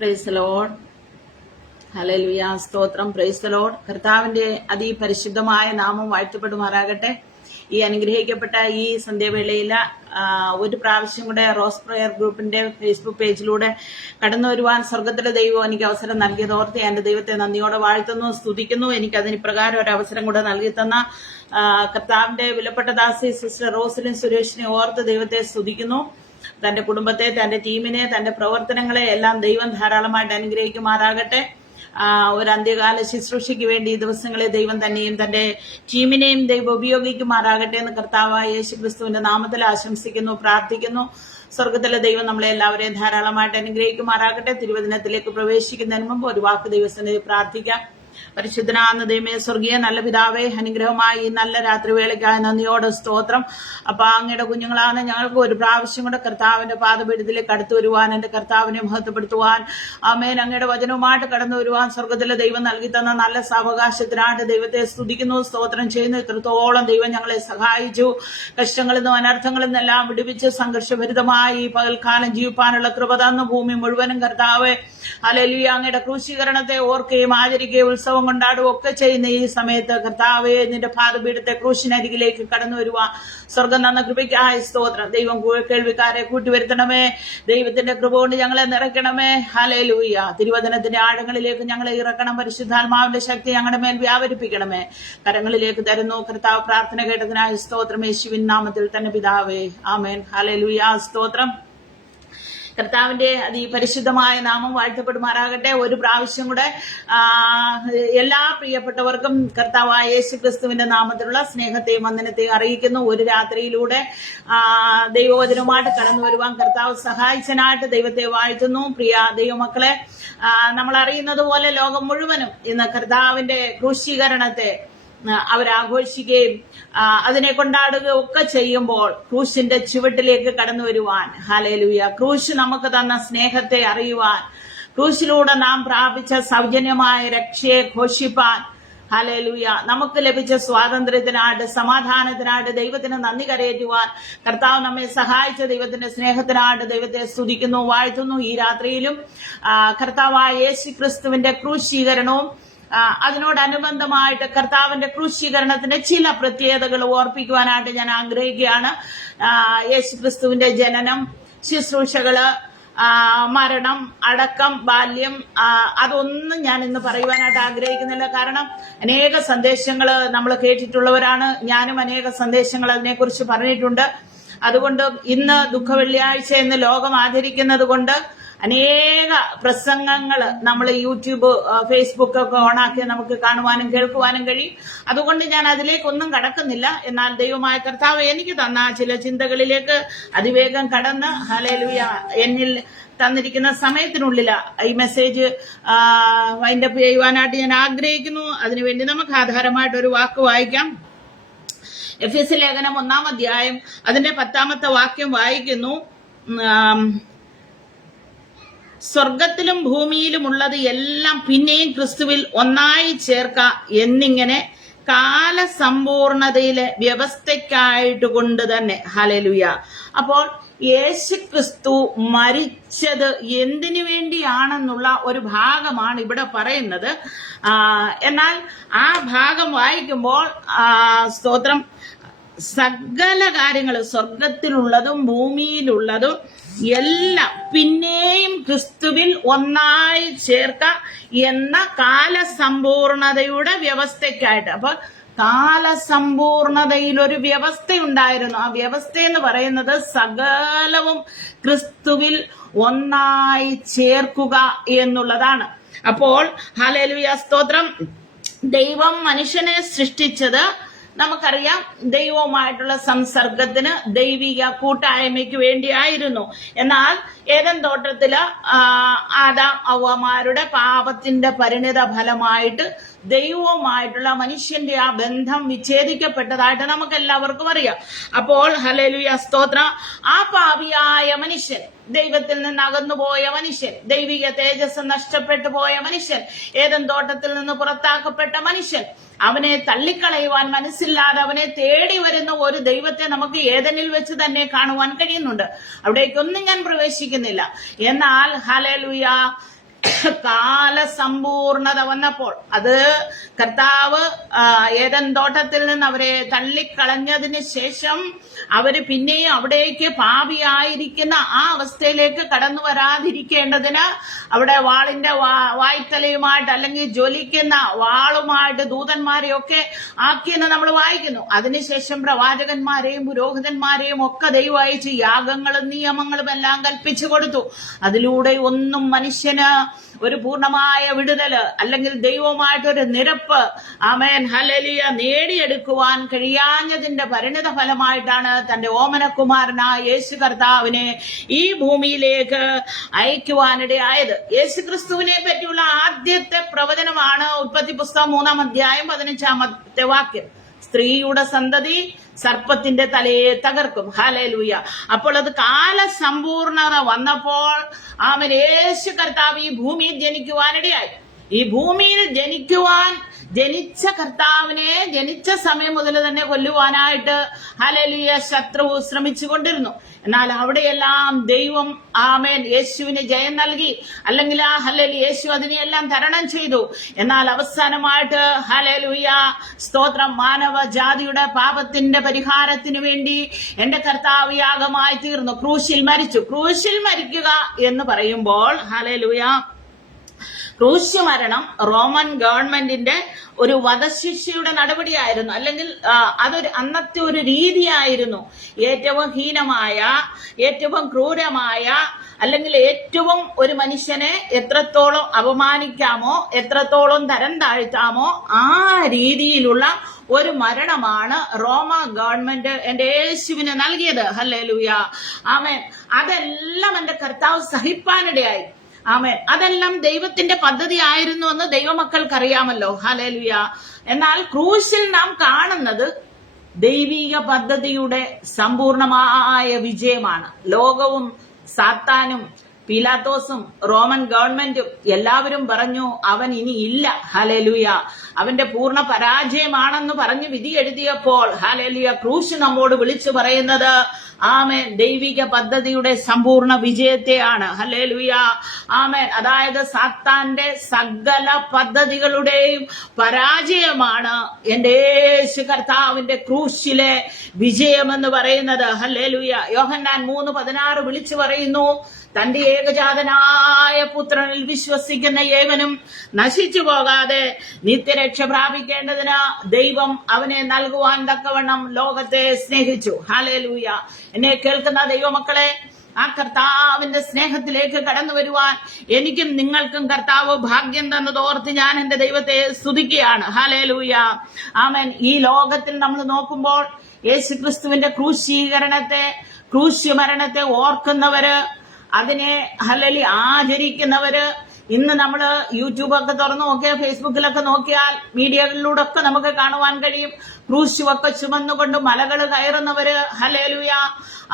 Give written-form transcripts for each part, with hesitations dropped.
Price Lord. Hallelujah. സ്തോത്രം. Praise Lord. കർത്താവിന്റെ അതിപരിശുദ്ധമായ നാമം വാഴ്ത്തപ്പെടുമാറാകട്ടെ. ഈ അനുഗ്രഹിക്കപ്പെട്ട ഈ സന്ധ്യാവേളയിൽ ഒരു പ്രാവശ്യം കൂടെ റോസ് പ്രയർ ഗ്രൂപ്പിന്റെ ഫേസ്ബുക്ക് പേജിലൂടെ കടന്നു വരുവാൻ സ്വർഗത്തിലെ ദൈവം എനിക്ക് അവസരം നൽകിയത് ഓർത്ത് എന്റെ ദൈവത്തെ നന്ദിയോടെ വാഴ്ത്തുന്നു, സ്തുതിക്കുന്നു. എനിക്ക് അതിന് പ്രകാരം ഒരു അവസരം കൂടെ നൽകി തന്ന കർത്താവിന്റെ വിലപ്പെട്ട ദാസി സിസ്റ്റർ റോസലിൻ സുരേഷിനെ ഓർത്ത് ദൈവത്തെ സ്തുതിക്കുന്നു. തന്റെ കുടുംബത്തെ, തന്റെ ടീമിനെ, തന്റെ പ്രവർത്തനങ്ങളെ എല്ലാം ദൈവം ധാരാളമായിട്ട് അനുഗ്രഹിക്കുമാറാകട്ടെ. ഒരു അന്ത്യകാല ശുശ്രൂഷയ്ക്ക് വേണ്ടി ഈ ദിവസങ്ങളെ ദൈവം തന്നെയും തന്റെ ടീമിനെയും ദൈവം ഉപയോഗിക്കുമാറാകട്ടെ എന്ന് കർത്താവായ യേശുക്രിസ്തുവിന്റെ നാമത്തിൽ ആശംസിക്കുന്നു, പ്രാർത്ഥിക്കുന്നു. സ്വർഗത്തിലെ ദൈവം നമ്മളെ എല്ലാവരെയും ധാരാളമായിട്ട് അനുഗ്രഹിക്കുമാറാകട്ടെ. തിരുവചനത്തിലേക്ക് പ്രവേശിക്കുന്നതിന് മുമ്പ് ഒരു വാക്ക് ദൈവസന്നിധിയിൽ പ്രാർത്ഥിക്കാം. പരിശുദ്ധനാകുന്ന ദൈവമേ, സ്വർഗീയ നല്ല പിതാവേ, അനുഗ്രഹമായി ഈ നല്ല രാത്രിവേളയ്ക്കായി നന്ദിയോടെ സ്തോത്രം. അപ്പൊ അങ്ങയുടെ കുഞ്ഞുങ്ങളാണ് ഞങ്ങൾക്ക് ഒരു പ്രാവശ്യം കൂടെ കർത്താവിന്റെ പാദപീഠത്തിലേക്ക് അടുത്തു വരുവാൻ, എന്റെ കർത്താവിനെ മഹത്വപ്പെടുത്തുവാൻ, ആമേൻ, അങ്ങയുടെ വചനവുമായിട്ട് കടന്നു വരുവാൻ സ്വർഗത്തിലെ ദൈവം നൽകി തന്ന നല്ല സാവകാശത്തിനായിട്ട് ദൈവത്തെ സ്തുതിക്കുന്നു, സ്തോത്രം ചെയ്യുന്നു. ഇത്രത്തോളം ദൈവം ഞങ്ങളെ സഹായിച്ചു. കഷ്ടങ്ങളിൽ നിന്നും അനർത്ഥങ്ങളിൽ നിന്നെല്ലാം വിടുവിച്ച് സംഘർഷഭരിതമായി ഈ പകൽക്കാലം ജീവിപ്പാനുള്ള കൃപ തന്നു. ഭൂമി മുഴുവനും കർത്താവെ ഹല്ലേലൂയ അങ്ങയുടെ ക്രൂശീകരണത്തെ ഓർക്കുകയും ആചരിക്കുകയും ഉത്സവം കൊണ്ടാടുകയും ഒക്കെ ചെയ്യുന്ന ഈ സമയത്ത് കർത്താവെ നിന്റെ പാദപീഠത്തെ ക്രൂശിനരികിലേക്ക് കടന്നു വരുവാൻ സ്വർഗം തന്ന കൃപയ്ക്കായ സ്തോത്രം. ദൈവം കേൾവിക്കാരെ കൂട്ടിവരുത്തണമേ. ദൈവത്തിന്റെ കൃപ കൊണ്ട് ഞങ്ങളെ നിറയ്ക്കണമേ. ഹല്ലേലൂയ. തിരുവചനത്തിന്റെ ആഴങ്ങളിലേക്ക് ഞങ്ങളെ ഇറക്കണം. പരിശുദ്ധാത്മാവിന്റെ ശക്തി ഞങ്ങളുടെ മേൽ വ്യാപരിപ്പിക്കണമേ. കരങ്ങളിലേക്ക് തരുന്നു കർത്താവ്. പ്രാർത്ഥന കേട്ടതിനായ സ്തോത്രം. യേശുവിൻ നാമത്തിൽ തന്നെ പിതാവേ, ആമേൻ. ഹല്ലേലൂയ. സ്തോത്രം. കർത്താവിന്റെ അതിപരിശുദ്ധമായ നാമം വാഴ്ത്തപ്പെടുമാറാകട്ടെ. ഒരു പ്രാവശ്യം കൂടെ എല്ലാ പ്രിയപ്പെട്ടവർക്കും കർത്താവായ യേശുക്രിസ്തുവിന്റെ നാമത്തിലുള്ള സ്നേഹത്തെയും വന്ദനത്തെയും അറിയിക്കുന്നു. ഒരു രാത്രിയിലൂടെ ദൈവവചനവുമായിട്ട് കടന്നു വരുവാൻ കർത്താവ് സഹായിച്ചനായിട്ട് ദൈവത്തെ വാഴ്ത്തുന്നു. പ്രിയ ദൈവമക്കളെ, നമ്മൾ അറിയുന്നത് പോലെ ലോകം മുഴുവനും ഇന്ന് കർത്താവിന്റെ ക്രൂശീകരണത്തെ അവരാഘോഷിക്കുകയും അതിനെ കൊണ്ടാടുകയും ഒക്കെ ചെയ്യുമ്പോൾ ക്രൂശിന്റെ ചുവട്ടിലേക്ക് കടന്നു വരുവാൻ, ഹല്ലേലൂയ, ക്രൂശ് നമുക്ക് തന്ന സ്നേഹത്തെ അറിയുവാൻ, ക്രൂശിലൂടെ നാം പ്രാപിച്ച സൗജന്യമായ രക്ഷയെ ഘോഷിപ്പാൻ, ഹല്ലേലൂയ, നമുക്ക് ലഭിച്ച സ്വാതന്ത്ര്യത്തിനായിട്ട്, സമാധാനത്തിനായിട്ട് ദൈവത്തിന് നന്ദി കരയേറ്റുവാൻ കർത്താവ് നമ്മെ സഹായിച്ച ദൈവത്തിന്റെ സ്നേഹത്തിനായിട്ട് ദൈവത്തെ സ്തുതിക്കുന്നു, വാഴ്ത്തുന്നു. ഈ രാത്രിയിലും കർത്താവായ യേശുക്രിസ്തുവിന്റെ ക്രൂശീകരണവും അതിനോടനുബന്ധമായിട്ട് കർത്താവിന്റെ ക്രൂശീകരണത്തിന്റെ ചില പ്രത്യേകതകൾ ഓർപ്പിക്കുവാനായിട്ട് ഞാൻ ആഗ്രഹിക്കുകയാണ്. യേശുക്രിസ്തുവിന്റെ ജനനം, ശുശ്രൂഷകള്, മരണം, അടക്കം, ബാല്യം, അതൊന്നും ഞാൻ ഇന്ന് പറയുവാനായിട്ട് ആഗ്രഹിക്കുന്നില്ല. കാരണം അനേക സന്ദേശങ്ങൾ നമ്മൾ കേട്ടിട്ടുള്ളവരാണ്. ഞാനും അനേക സന്ദേശങ്ങൾ അതിനെക്കുറിച്ച് പറഞ്ഞിട്ടുണ്ട്. അതുകൊണ്ട് ഇന്ന് ദുഃഖവെള്ളിയാഴ്ച എന്ന് ലോകം ആചരിക്കുന്നത് കൊണ്ട് അനേക പ്രസംഗങ്ങൾ നമ്മൾ യൂട്യൂബ്, ഫേസ്ബുക്ക് ഒക്കെ ഓണാക്കി നമുക്ക് കാണുവാനും കേൾക്കുവാനും കഴിയും. അതുകൊണ്ട് ഞാൻ അതിലേക്കൊന്നും കടക്കുന്നില്ല. എന്നാൽ ദൈവമായ കർത്താവ് എനിക്ക് തന്ന ചില ചിന്തകളിലേക്ക് അതിവേഗം കടന്ന്, ഹല്ലേലൂയ, എന്നിൽ തന്നിരിക്കുന്ന സമയത്തിനുള്ളിൽ ഈ മെസ്സേജ് വൈൻഡപ്പ് ചെയ്യുവാനായിട്ട് ഞാൻ ആഗ്രഹിക്കുന്നു. അതിനുവേണ്ടി നമുക്ക് ആധാരമായിട്ട് ഒരു വാക്ക് വായിക്കാം. എഫെസ്യ ലേഖനം 1-ാം അധ്യായം അതിന്റെ 10-ാമത്തെ വാക്യം വായിക്കുന്നു. സ്വർഗത്തിലും ഭൂമിയിലുമുള്ളത് എല്ലാം പിന്നെയും ക്രിസ്തുവിൽ ഒന്നായി ചേർക്ക എന്നിങ്ങനെ കാലസമ്പൂർണതയിലെ വ്യവസ്ഥയ്ക്കായിട്ട് കൊണ്ട് തന്നെ, ഹല്ലേലൂയ. അപ്പോൾ യേശുക്രിസ്തു മരിച്ചത് എന്തിനു വേണ്ടിയാണെന്നുള്ള ഒരു ഭാഗമാണ് ഇവിടെ പറയുന്നത്. എന്നാൽ ആ ഭാഗം വായിക്കുമ്പോൾ സ്തോത്രം, സകല കാര്യങ്ങളും സ്വർഗത്തിലുള്ളതും ഭൂമിയിലുള്ളതും എല്ലാം പിന്നെയും ക്രിസ്തുവിൽ ഒന്നായി ചേർക്ക എന്ന കാലസമ്പൂർണതയുടെ വ്യവസ്ഥയ്ക്കായിട്ട്. അപ്പൊ കാലസമ്പൂർണതയിൽ ഒരു വ്യവസ്ഥയുണ്ടായിരുന്നു. ആ വ്യവസ്ഥ എന്ന് പറയുന്നത് സകലവും ക്രിസ്തുവിൽ ഒന്നായി ചേർക്കുക എന്നുള്ളതാണ്. അപ്പോൾ ഹല്ലേലൂയ, സ്തോത്രം. ദൈവം മനുഷ്യനെ സൃഷ്ടിച്ചത് നമുക്കറിയാം ദൈവവുമായിട്ടുള്ള സംസർഗത്തിന്, ദൈവിക കൂട്ടായ്മയ്ക്ക് വേണ്ടിയായിരുന്നു. എന്നാൽ ഏദൻ തോട്ടത്തില് ആദാം ഹവ്വമാരുടെ പാപത്തിന്റെ പരിണിത ഫലമായിട്ട് ദൈവവുമായിട്ടുള്ള മനുഷ്യന്റെ ആ ബന്ധം വിച്ഛേദിക്കപ്പെട്ടതായിട്ട് നമുക്ക് എല്ലാവർക്കും അറിയാം. അപ്പോൾ ഹല്ലേലൂയ, സ്തോത്രം, ആ പാപിയായ മനുഷ്യൻ, ദൈവത്തിൽ നിന്ന് അകന്നുപോയ മനുഷ്യൻ, ദൈവിക തേജസ് നഷ്ടപ്പെട്ടു പോയ മനുഷ്യൻ, ഏദൻ തോട്ടത്തിൽ നിന്ന് പുറത്താക്കപ്പെട്ട മനുഷ്യൻ, അവനെ തള്ളിക്കളയുവാൻ മനസ്സില്ലാതെ അവനെ തേടി വരുന്ന ഒരു ദൈവത്തെ നമുക്ക് ഏദനിൽ വെച്ച് തന്നെ കാണുവാൻ കഴിയുന്നുണ്ട്. അവിടേക്കൊന്നും ഞാൻ പ്രവേശിക്കുന്നില്ല. എന്നാൽ ഹല്ലേലൂയ, കാലസമ്പൂർണത വന്നപ്പോൾ, അത് കർത്താവ് ഏദൻ തോട്ടത്തിൽ നിന്ന് അവരെ തള്ളിക്കളഞ്ഞതിന് ശേഷം അവര് പിന്നെയും അവിടേക്ക് പാപിയായിരിക്കുന്ന ആ അവസ്ഥയിലേക്ക് കടന്നു വരാതിരിക്കേണ്ടതിന് അവിടെ വാളിന്റെ വായ്ത്തലയുമായിട്ട് അല്ലെങ്കിൽ ജ്വലിക്കുന്ന വാളുമായിട്ട് ദൂതന്മാരെയൊക്കെ ആക്കിയെന്ന് നമ്മൾ വായിക്കുന്നു. അതിനുശേഷം പ്രവാചകന്മാരെയും പുരോഹിതന്മാരെയും ഒക്കെ ദൈവം അയച്ച് യാഗങ്ങളും നിയമങ്ങളും എല്ലാം കൽപ്പിച്ചു കൊടുത്തു. അതിലൂടെ ഒന്നും മനുഷ്യന് ഒരു പൂർണ്ണമായ വിടുതല് അല്ലെങ്കിൽ ദൈവവുമായിട്ടൊരു നിരപ്പ്, ആമേൻ ഹല്ലേലൂയ, നേടിയെടുക്കുവാൻ കഴിയാഞ്ഞതിന്റെ പരിണിത ഫലമായിട്ടാണ് തന്റെ ഓമനകുമാരനായ യേശു കർത്താവിനെ ഈ ഭൂമിയിലേക്ക് അയക്കുവാനിടയായത്. യേശു ക്രിസ്തുവിനെ പറ്റിയുള്ള ആദ്യത്തെ പ്രവചനമാണ് ഉൽപ്പത്തി പുസ്തകം 3-ാം അധ്യായം 15-ാമത്തെ വാക്യം. സ്ത്രീയുടെ സന്തതി സർപ്പത്തിന്റെ തലയെ തകർക്കും. ഹല്ലേലൂയ. അപ്പോൾ അത് കാലസമ്പൂർണത വന്നപ്പോൾ ആമേൻ യേശു കർത്താവ് ഈ ഭൂമിയിൽ ജനിക്കുവാനിടയായി. ഈ ഭൂമിയിൽ ജനിച്ച കർത്താവിനെ ജനിച്ച സമയം മുതൽ തന്നെ കൊല്ലുവാനായിട്ട് ഹല്ലേലൂയ ശത്രുവ് ശ്രമിച്ചുകൊണ്ടിരുന്നു. എന്നാൽ അവിടെയെല്ലാം ദൈവം ആമേൻ യേശുവിന് ജയം നൽകി, അല്ലെങ്കിൽ ആ ഹല്ലേലൂയ യേശു അതിനെയെല്ലാം തരണം ചെയ്തു. എന്നാൽ അവസാനമായിട്ട് ഹല്ലേലൂയ സ്തോത്രം, മാനവ ജാതിയുടെ പാപത്തിന്റെ പരിഹാരത്തിന് വേണ്ടി എന്റെ കർത്താവ് യാഗമായി തീർന്നു, ക്രൂശിൽ മരിച്ചു. ക്രൂശിൽ മരിക്കുക എന്ന് പറയുമ്പോൾ ഹല്ലേലൂയ, ക്രൂശ് മരണം റോമൻ ഗവൺമെന്റിന്റെ ഒരു വധശിക്ഷയുടെ നടപടിയായിരുന്നു, അല്ലെങ്കിൽ അന്നത്തെ ഒരു രീതിയായിരുന്നു. ഏറ്റവും ഹീനമായ, ഏറ്റവും ക്രൂരമായ, അല്ലെങ്കിൽ ഏറ്റവും ഒരു മനുഷ്യനെ എത്രത്തോളം അപമാനിക്കാമോ, എത്രത്തോളം തരം താഴ്ത്താമോ ആ രീതിയിലുള്ള ഒരു മരണമാണ് റോമ ഗവൺമെന്റ് എന്റെ യേശുവിന് നൽകിയത്. ഹല്ലേലൂയ, ആമേൻ. അതെല്ലാം എന്റെ കർത്താവ് സഹിപ്പാനിടയായി. ആമേൻ. അതെല്ലാം ദൈവത്തിന്റെ പദ്ധതി ആയിരുന്നു എന്ന് ദൈവമക്കൾക്കറിയാമല്ലോ. ഹല്ലേലൂയ. എന്നാൽ ക്രൂശിൽ നാം കാണുന്നത് ദൈവിക പദ്ധതിയുടെ സമ്പൂർണമായ വിജയമാണ്. ലോകവും സാത്താനും പീലാത്തോസും റോമൻ ഗവൺമെന്റും എല്ലാവരും പറഞ്ഞു അവൻ ഇനി ഇല്ല. ഹല്ലേലൂയ. അവന്റെ പൂർണ്ണ പരാജയമാണെന്ന് പറഞ്ഞ് വിധി എഴുതിയപ്പോൾ ഹല്ലേലൂയ ക്രൂശ് നമ്മോട് വിളിച്ചു പറയുന്നത് ആമേൻ ദൈവിക പദ്ധതിയുടെ സമ്പൂർണ്ണ വിജയത്തെയാണ്. ഹല്ലേലൂയ, ആമേൻ. അതായത് സാത്താന്റെ സകല പദ്ധതികളുടെയും പരാജയമാണ് എന്റെ യേശു കർത്താവിന്റെ ക്രൂശിലെ വിജയമെന്ന് പറയുന്നത്. ഹല്ലേലൂയ. യോഹന്നാൻ 3:16 വിളിച്ചു പറയുന്നു, തന്റെ ഏകജാതനായ പുത്രനിൽ വിശ്വസിക്കുന്ന ഏവനും നശിച്ചു പോകാതെ നിത്യരക്ഷ പ്രാപിക്കേണ്ടതിന് ദൈവം അവനെ നൽകുവാൻ തക്കവണ്ണം ലോകത്തെ സ്നേഹിച്ചു. ഹല്ലേലൂയ. എന്നെ കേൾക്കുന്ന ദൈവമക്കളെ, ആ കർത്താവിന്റെ സ്നേഹത്തിലേക്ക് കടന്നു വരുവാൻ എനിക്കും നിങ്ങൾക്കും കർത്താവ് ഭാഗ്യം തന്നതോർത്ത് ഞാൻ എന്റെ ദൈവത്തെ സ്തുതിക്കുകയാണ്. ഹല്ലേലൂയ, ആമേൻ. ഈ ലോകത്തിൽ നമ്മൾ നോക്കുമ്പോൾ യേശുക്രിസ്തുവിന്റെ ക്രൂശീകരണത്തെ, ക്രൂശ് ഓർക്കുന്നവര്, അതിനെ ഹല്ലേലൂയ ആചരിക്കുന്നവര്, ഇന്ന് നമ്മള് യൂട്യൂബൊക്കെ തുറന്നു നോക്കിയാൽ, ഫേസ്ബുക്കിലൊക്കെ നോക്കിയാൽ, മീഡിയകളിലൂടെ ഒക്കെ നമുക്ക് കാണുവാൻ കഴിയും. ക്രൂശുമൊക്കെ ചുമന്നുകൊണ്ട് മലകൾ കയറുന്നവര്, ഹല്ലേലൂയ,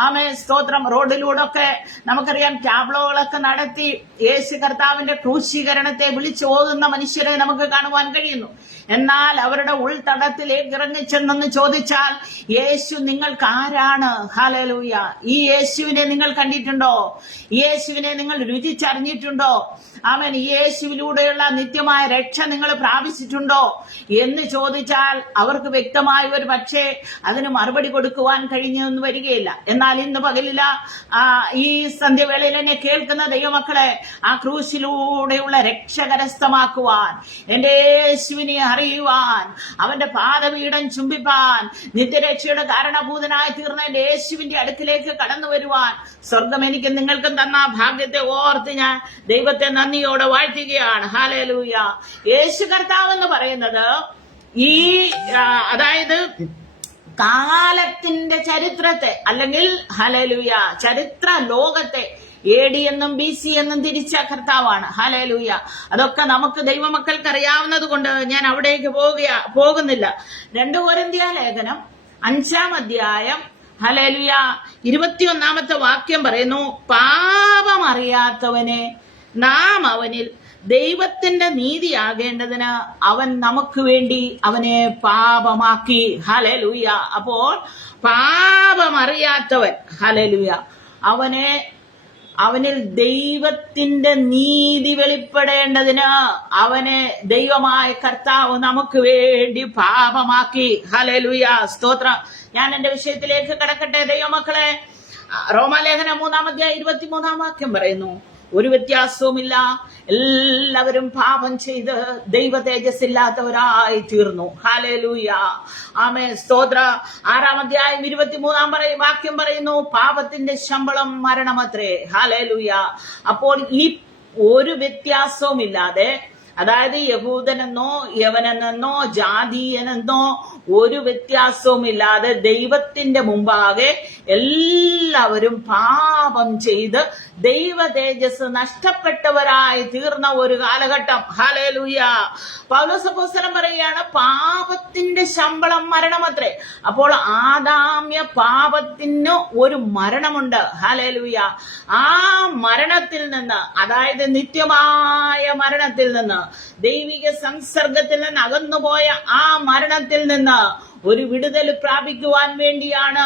ആമേൻ, സ്തോത്രം. റോഡിലൂടെ ഒക്കെ നമുക്കറിയാം ടാബ്ലോകളൊക്കെ നടത്തി യേശു കർത്താവിന്റെ ക്രൂശീകരണത്തെ വിളിച്ചോതുന്ന മനുഷ്യരെ നമുക്ക് കാണുവാൻ കഴിയുന്നു. എന്നാൽ അവരുടെ ഉൾത്തടത്തിലേക്ക് ഇറങ്ങിച്ചെന്നെന്ന് ചോദിച്ചാൽ, യേശു നിങ്ങൾക്ക് ആരാണ്? ഹല്ലേലൂയ. ഈ യേശുവിനെ നിങ്ങൾ കണ്ടിട്ടുണ്ടോ? ഈ യേശുവിനെ നിങ്ങൾ രുചിച്ചറിഞ്ഞിട്ടുണ്ടോ? ആമേൻ. ഈ യേശുവിലൂടെയുള്ള നിത്യമായ രക്ഷ നിങ്ങൾ പ്രാപിച്ചിട്ടുണ്ടോ എന്ന് ചോദിച്ചാൽ അവർക്ക് വ്യക്തമായ ഒരു പക്ഷേ അതിന് മറുപടി കൊടുക്കുവാൻ കഴിഞ്ഞെന്ന് വരികയില്ല. എന്നാൽ ഇന്ന് പകലില ഈ സന്ധ്യവേളയിൽ എന്നെ കേൾക്കുന്ന ദൈവമക്കളെ, ആ ക്രൂശിലൂടെയുള്ള രക്ഷ കരസ്ഥമാക്കുവാൻ, എന്റെ യേശുവിനെ അറിയുവാൻ, അവന്റെ പാദപീഠം ചുംബിപ്പാൻ, നിത്യരക്ഷയുടെ കാരണഭൂതനായി തീർന്ന എന്റെ യേശുവിന്റെ അടുക്കിലേക്ക് കടന്നു വരുവാൻ സ്വർഗം എനിക്കും നിങ്ങൾക്കും തന്ന ഭാഗ്യത്തെ ഓർത്ത് ഞാൻ ദൈവത്തെ നന്ദിയോടെ വാഴ്ത്തുകയാണ്. ഹല്ലേലൂയ. യേശു കർത്താവ് എന്ന് പറയുന്നത് അതായത് കാലത്തിന്റെ ചരിത്രത്തെ, അല്ലെങ്കിൽ ഹല്ലേലൂയ ചരിത്ര ലോകത്തെ AD എന്നും BC എന്നും തിരിച്ച കർത്താവാണ്. ഹല്ലേലൂയ. അതൊക്കെ നമുക്ക് ദൈവമക്കൾക്ക് അറിയാവുന്നത് കൊണ്ട് ഞാൻ അവിടേക്ക് പോകുന്നില്ല. 2 കൊരിന്ത്യർ ലേഖനം 5-ാം അധ്യായം ഹല്ലേലൂയ 21-ാമത്തെ വാക്യം പറയുന്നു, പാപമറിയാത്തവനെ നാം അവനിൽ ദൈവത്തിന്റെ നീതിയാകേണ്ടതിന് അവൻ നമുക്ക് വേണ്ടി അവനെ പാപമാക്കി. ഹല്ലേലൂയ. അപ്പോൾ പാപമറിയാത്തവൻ, ഹല്ലേലൂയ, അവനെ അവനിൽ ദൈവത്തിന്റെ നീതി വെളിപ്പെടേണ്ടതിന് അവനെ ദൈവമായ കർത്താവ് നമുക്ക് വേണ്ടി പാപമാക്കി. ഹല്ലേലൂയ, സ്തോത്രം. ഞാൻ എന്റെ വിഷയത്തിലേക്ക് കടക്കട്ടെ ദൈവമക്കളെ. റോമാലേഖനം 3-23 പറയുന്നു, ഒരു വ്യത്യാസവുമില്ല, എല്ലാവരും പാപം ചെയ്ത് ദൈവ തേജസ്സില്ലാത്തവരായി തീർന്നു. ഹല്ലേലൂയ, ആമേൻ, സ്തോത്ര. 6-23 പറയുന്നു, പാപത്തിന്റെ ശമ്പളം മരണമത്രേ. ഹല്ലേലൂയ. അപ്പോൾ ഈ ഒരു വ്യത്യാസവുമില്ലാതെ, അതായത് യഹൂദനെന്നോ യവനെന്നോ ജാതീയനെന്നോ ഒരു വ്യത്യാസവുമില്ലാതെ ദൈവത്തിന്റെ മുമ്പാകെ എല്ലാവരും പാപം ചെയ്ത് ദൈവ തേജസ് നഷ്ടപ്പെട്ടവരായി തീർന്ന ഒരു കാലഘട്ടം. ഹല്ലേലൂയ. പൗലോസ് അപ്പോസ്തലൻ പറയുകയാണ്, പാപത്തിന്റെ ശമ്പളം മരണമത്രേ. അപ്പോൾ ആദാമ്യ പാപത്തിന് ഒരു മരണമുണ്ട്. ഹല്ലേലൂയ. ആ മരണത്തിൽ നിന്ന്, അതായത് നിത്യമായ മരണത്തിൽ നിന്ന്, ദൈവിക സംസർഗത്തിൽ നിന്ന് അകന്നുപോയ ആ മരണത്തിൽ നിന്ന് ഒരു വിടുതൽ പ്രാപിക്കുവാൻ വേണ്ടിയാണ്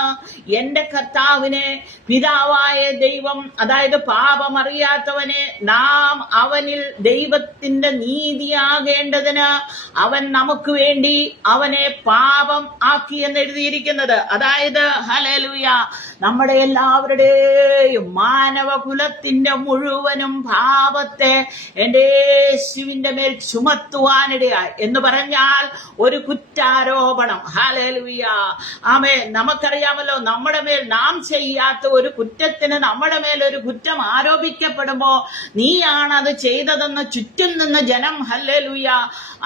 എന്റെ കർത്താവിനെ പിതാവായ ദൈവം, അതായത് പാപമറിയാത്തവനെ നാം അവനിൽ ദൈവത്തിന്റെ നീതിയാകേണ്ടതിന് അവൻ നമുക്ക് വേണ്ടി അവനെ പാപം ആക്കി എന്ന് എഴുതിയിരിക്കുന്നത്. അതായത് ഹല്ലേലൂയ, നമ്മുടെ എല്ലാവരുടെയും മാനവകുലത്തിന്റെ മുഴുവനും പാപത്തെ എന്റെ യേശുവിന്റെ മേൽ ചുമത്തുവാനിടയായി എന്ന് പറഞ്ഞാൽ ഒരു കുറ്റാരോപണം. ഹല്ലേലൂയ, ആമേൻ. നമുക്കറിയാമല്ലോ, നമ്മുടെ മേൽ നാം ചെയ്യാത്ത ഒരു കുറ്റത്തിന് നമ്മുടെ മേൽ ഒരു കുറ്റം ആരോപിക്കപ്പെടുമ്പോ നീയാണ് അത് ചെയ്തതെന്ന് ചുറ്റും നിന്ന് ജനം ഹല്ലേലൂയ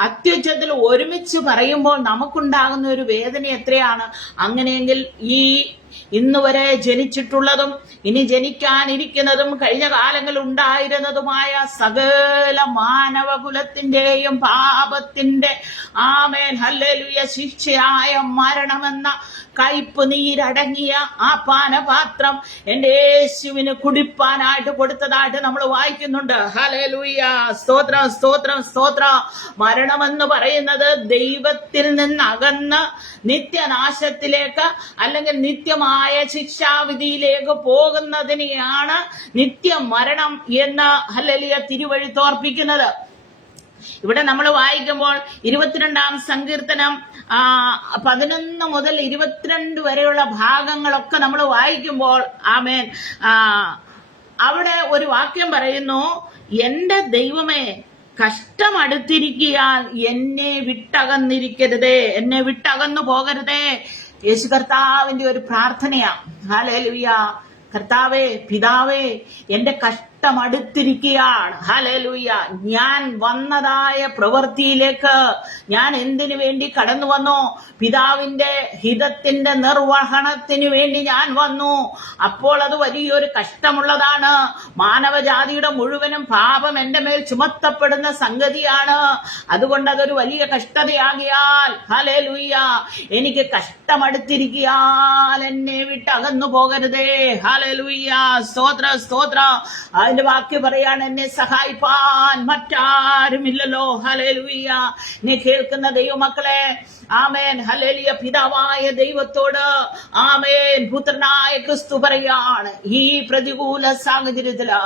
അത്യുച്ചത്തിൽ ഒരുമിച്ച് പറയുമ്പോൾ നമുക്കുണ്ടാകുന്ന ഒരു വേദന എത്രയാണ്. അങ്ങനെയെങ്കിൽ ഈ ഇന്നുവരെ ജനിച്ചിട്ടുള്ളതും ഇനി ജനിക്കാനിരിക്കുന്നതും കഴിഞ്ഞ കാലങ്ങളിൽ ഉണ്ടായിരുന്നതുമായ സകല മാനവകുലത്തിന്റെയും പാപത്തിന്റെ ആമേൻ ഹല്ലേലൂയ ശിക്ഷയായ മരണമെന്ന കയ്പ് നീരടങ്ങിയ ആ പാനപാത്രം എന്റെ യേശുവിന് കുടിപ്പാനായിട്ട് കൊടുത്തതായിട്ട് നമ്മൾ വായിക്കുന്നുണ്ട്. ഹല്ലേലൂയ, സ്തോത്രം, സ്തോത്രം, സ്തോത്രം. മരണമെന്ന് പറയുന്നത് ദൈവത്തിൽ നിന്ന് അകന്ന് നിത്യനാശത്തിലേക്ക് അല്ലെങ്കിൽ നിത്യമായ ശിക്ഷാവിധിയിലേക്ക് പോകുന്നതിനെയാണ് നിത്യമരണം എന്ന് ഹല്ലേലൂയ തിരുവഴി തോർപ്പിക്കുന്നത്. ഇവിടെ നമ്മൾ വായിക്കുമ്പോൾ 22-ാം സങ്കീർത്തനം 11 മുതൽ 22 വരെയുള്ള ഭാഗങ്ങളൊക്കെ നമ്മൾ വായിക്കുമ്പോൾ ആമേൻ അവിടെ ഒരു വാക്യം പറയുന്നു, എന്റെ ദൈവമേ, കഷ്ടം അടുത്തിരിക്കാൻ എന്നെ വിട്ടകന്നിരിക്കരുതേ, എന്നെ വിട്ടകന്നു പോകരുതേ. യേശു കർത്താവിന്റെ ഒരു പ്രാർത്ഥനയാ. ഹല്ലേലൂയ. കർത്താവേ, പിതാവേ, എന്റെ കഷ്ടം അടുത്തിരിക്കുകയാണ്. ഹല്ലേലൂയ. ഞാൻ വന്നതായ പ്രവൃത്തിയിലേക്ക് ഞാൻ എന്തിനു വേണ്ടി കടന്നു വന്നു? പിതാവിന്റെ ഹിതത്തിന്റെ നിർവഹണത്തിന് വേണ്ടി ഞാൻ വന്നു. അപ്പോൾ അത് വലിയൊരു കഷ്ടമുള്ളതാണ്. മാനവജാതിയുടെ മുഴുവനും പാപം എന്റെ മേൽ ചുമത്തപ്പെടുന്ന സംഗതിയാണ്. അതുകൊണ്ട് അതൊരു വലിയ കഷ്ടതയാകിയാൽ ഹല്ലേലൂയ എനിക്ക് കഷ്ടമടുത്തിരിക്കിയാൽ എന്നെ വിട്ട് അകന്നു പോകരുതേ. ഹല്ലേലൂയ, സ്തോത്ര, സ്തോത്ര. അതിന്റെ വാക്യം പറയാണ്, എന്നെ സഹായിപ്പാൻ മറ്റാരുമില്ലല്ലോ. ഹല്ലേലൂയ. എന്നെ കേൾക്കുന്ന ദൈവമക്കളെ, ആമേൻ, ഹല്ലേലൂയ, പിതാവായ ദൈവത്തോട് ആമേൻ പുത്രനായ ക്രിസ്തു പറയാണ്, ഈ പ്രതികൂല സാഹചര്യത്തില്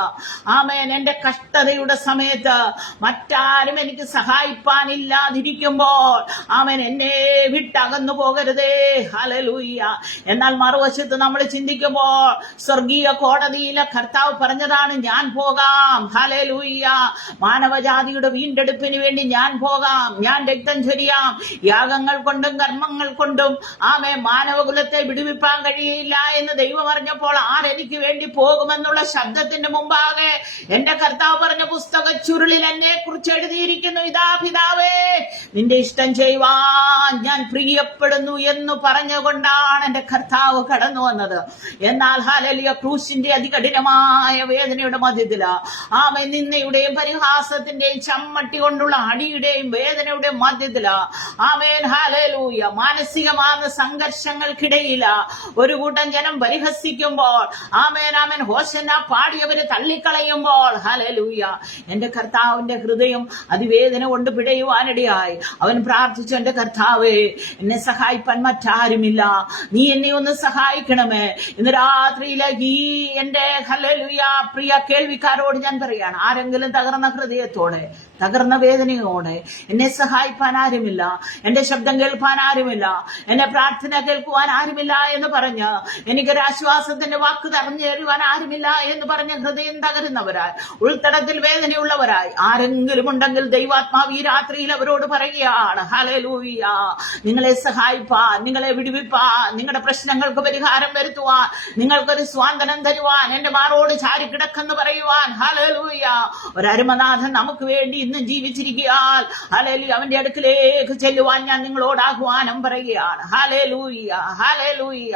ആമേൻ എന്റെ കഷ്ടതയുടെ സമയത്ത് മറ്റാരും എനിക്ക് സഹായിപ്പാനില്ലാതിരിക്കുമ്പോൾ ആമേൻ എന്നെ വിട്ടകന്നു പോകരുതേ. ഹല്ലേലൂയ. എന്നാൽ മറുവശത്ത് നമ്മൾ ചിന്തിക്കുമ്പോൾ സ്വർഗീയ കോടതിയിലെ കർത്താവ് പറഞ്ഞതാണ്, ഞാൻ പോകാം. ഹല്ലേലൂയ. മാനവജാതിയുടെ വീണ്ടെടുപ്പിന് വേണ്ടി ഞാൻ പോകാം, ഞാൻ രക്തം ചൊരിയാം. യാഗങ്ങൾ കൊണ്ടും കർമ്മങ്ങൾ കൊണ്ടും ആമേ മാനവകുലത്തെ വിടുവിപ്പാൻ കഴിയില്ല എന്ന് ദൈവം പറഞ്ഞപ്പോൾ ആരെനിക്ക് വേണ്ടി പോകുമെന്നുള്ള ശബ്ദത്തിന്റെ മുമ്പാകെ എന്റെ കർത്താവ് പറഞ്ഞ പുസ്തക ചുരുളിൽ എന്നെ കുറിച്ച് എഴുതിയിരിക്കുന്നു, ഇതാ പിതാവേ, നിന്റെ ഇഷ്ടം ചെയ്യുവാൻ ഞാൻ പ്രിയപ്പെടുന്നു എന്ന് പറഞ്ഞുകൊണ്ടാണ് എന്റെ കർത്താവ് കടന്നു വന്നത്. എന്നാൽ ഹല്ലേലൂയ ക്രൂശിന്റെ അതികഠിനമായ വേദനയുടെ വേദനയുടെ മധ്യത്തില് ആമേൻ നിന്ദയുടെയും പരിഹാസത്തിന്റെയും ചമ്മട്ടി കൊണ്ടുള്ള അടിയുടെയും വേദനയുടെയും മധ്യത്തില് ആമേൻ ഹല്ലേലൂയ മാനസികമായ സംഘർഷങ്ങൾക്കിടയില ഒരു കൂട്ടം ജനം പരിഹസിക്കുമ്പോൾ ആമേൻ ആമേൻ ഹോശന്ന പാടിയവര് തള്ളിക്കളയുമ്പോൾ ഹല്ലേലൂയ എന്റെ കർത്താവിന്റെ ഹൃദയം അതിവേദന കൊണ്ട് പിടയുവാനിടയായി. അവൻ പ്രാർത്ഥിച്ചു, എന്റെ കർത്താവേ എന്നെ സഹായിപ്പാൻ മറ്റാരുമില്ല, നീ എന്നെ ഒന്ന് സഹായിക്കണമേ. ഇന്ന് രാത്രിയിലെ ഈ എന്റെ ഹല്ലേലൂയ പ്രിയ കേൾവിക്കാരോട് ഞാൻ പറയാണ്, ആരെങ്കിലും തകർന്ന ഹൃദയത്തോടെ തകർന്ന വേദനയോടെ എന്നെ സഹായിപ്പാൻ ആരുമില്ല, എന്റെ ശബ്ദം കേൾപ്പാൻ ആരുമില്ല, എന്നെ പ്രാർത്ഥന കേൾക്കുവാൻ ആരുമില്ല എന്ന് പറഞ്ഞ് എനിക്കൊരാശ്വാസത്തിന്റെ വാക്ക് തറഞ്ഞു തരുവാൻ ആരുമില്ല എന്ന് പറഞ്ഞ് ഹൃദയം തകരുന്നവരായി, ഉൾത്തടത്തിൽ വേദനയുള്ളവരായി ആരെങ്കിലും ഉണ്ടെങ്കിൽ ദൈവാത്മാവ് ഈ രാത്രിയിൽ അവരോട് പറയുകയാണ്, ഹല്ലേലൂയ നിങ്ങളെ സഹായിപ്പാൻ, നിങ്ങളെ വിടുവിപ്പാൻ, നിങ്ങളുടെ പ്രശ്നങ്ങൾക്ക് പരിഹാരം വരുത്തുവാൻ, നിങ്ങൾക്കൊരു സ്വാതന്ത്ര്യം തരുവാൻ, എന്റെ മാറോട് ചാരിക്കിടക്കെന്ന് പറയുവാൻ ഹല്ലേലൂയ ഒരരുമനാഥൻ നമുക്ക് വേണ്ടി ഇന്നും ജീവിച്ചിരിക്കാൻ ഹല്ലേലൂയ അവന്റെ അടുക്കിലേക്ക് ചെല്ലുവാൻ ഞാൻ നിങ്ങളോട് ആഹ്വാനം പറയുകയാണ്. ഹല്ലേലൂയ ഹല്ലേലൂയ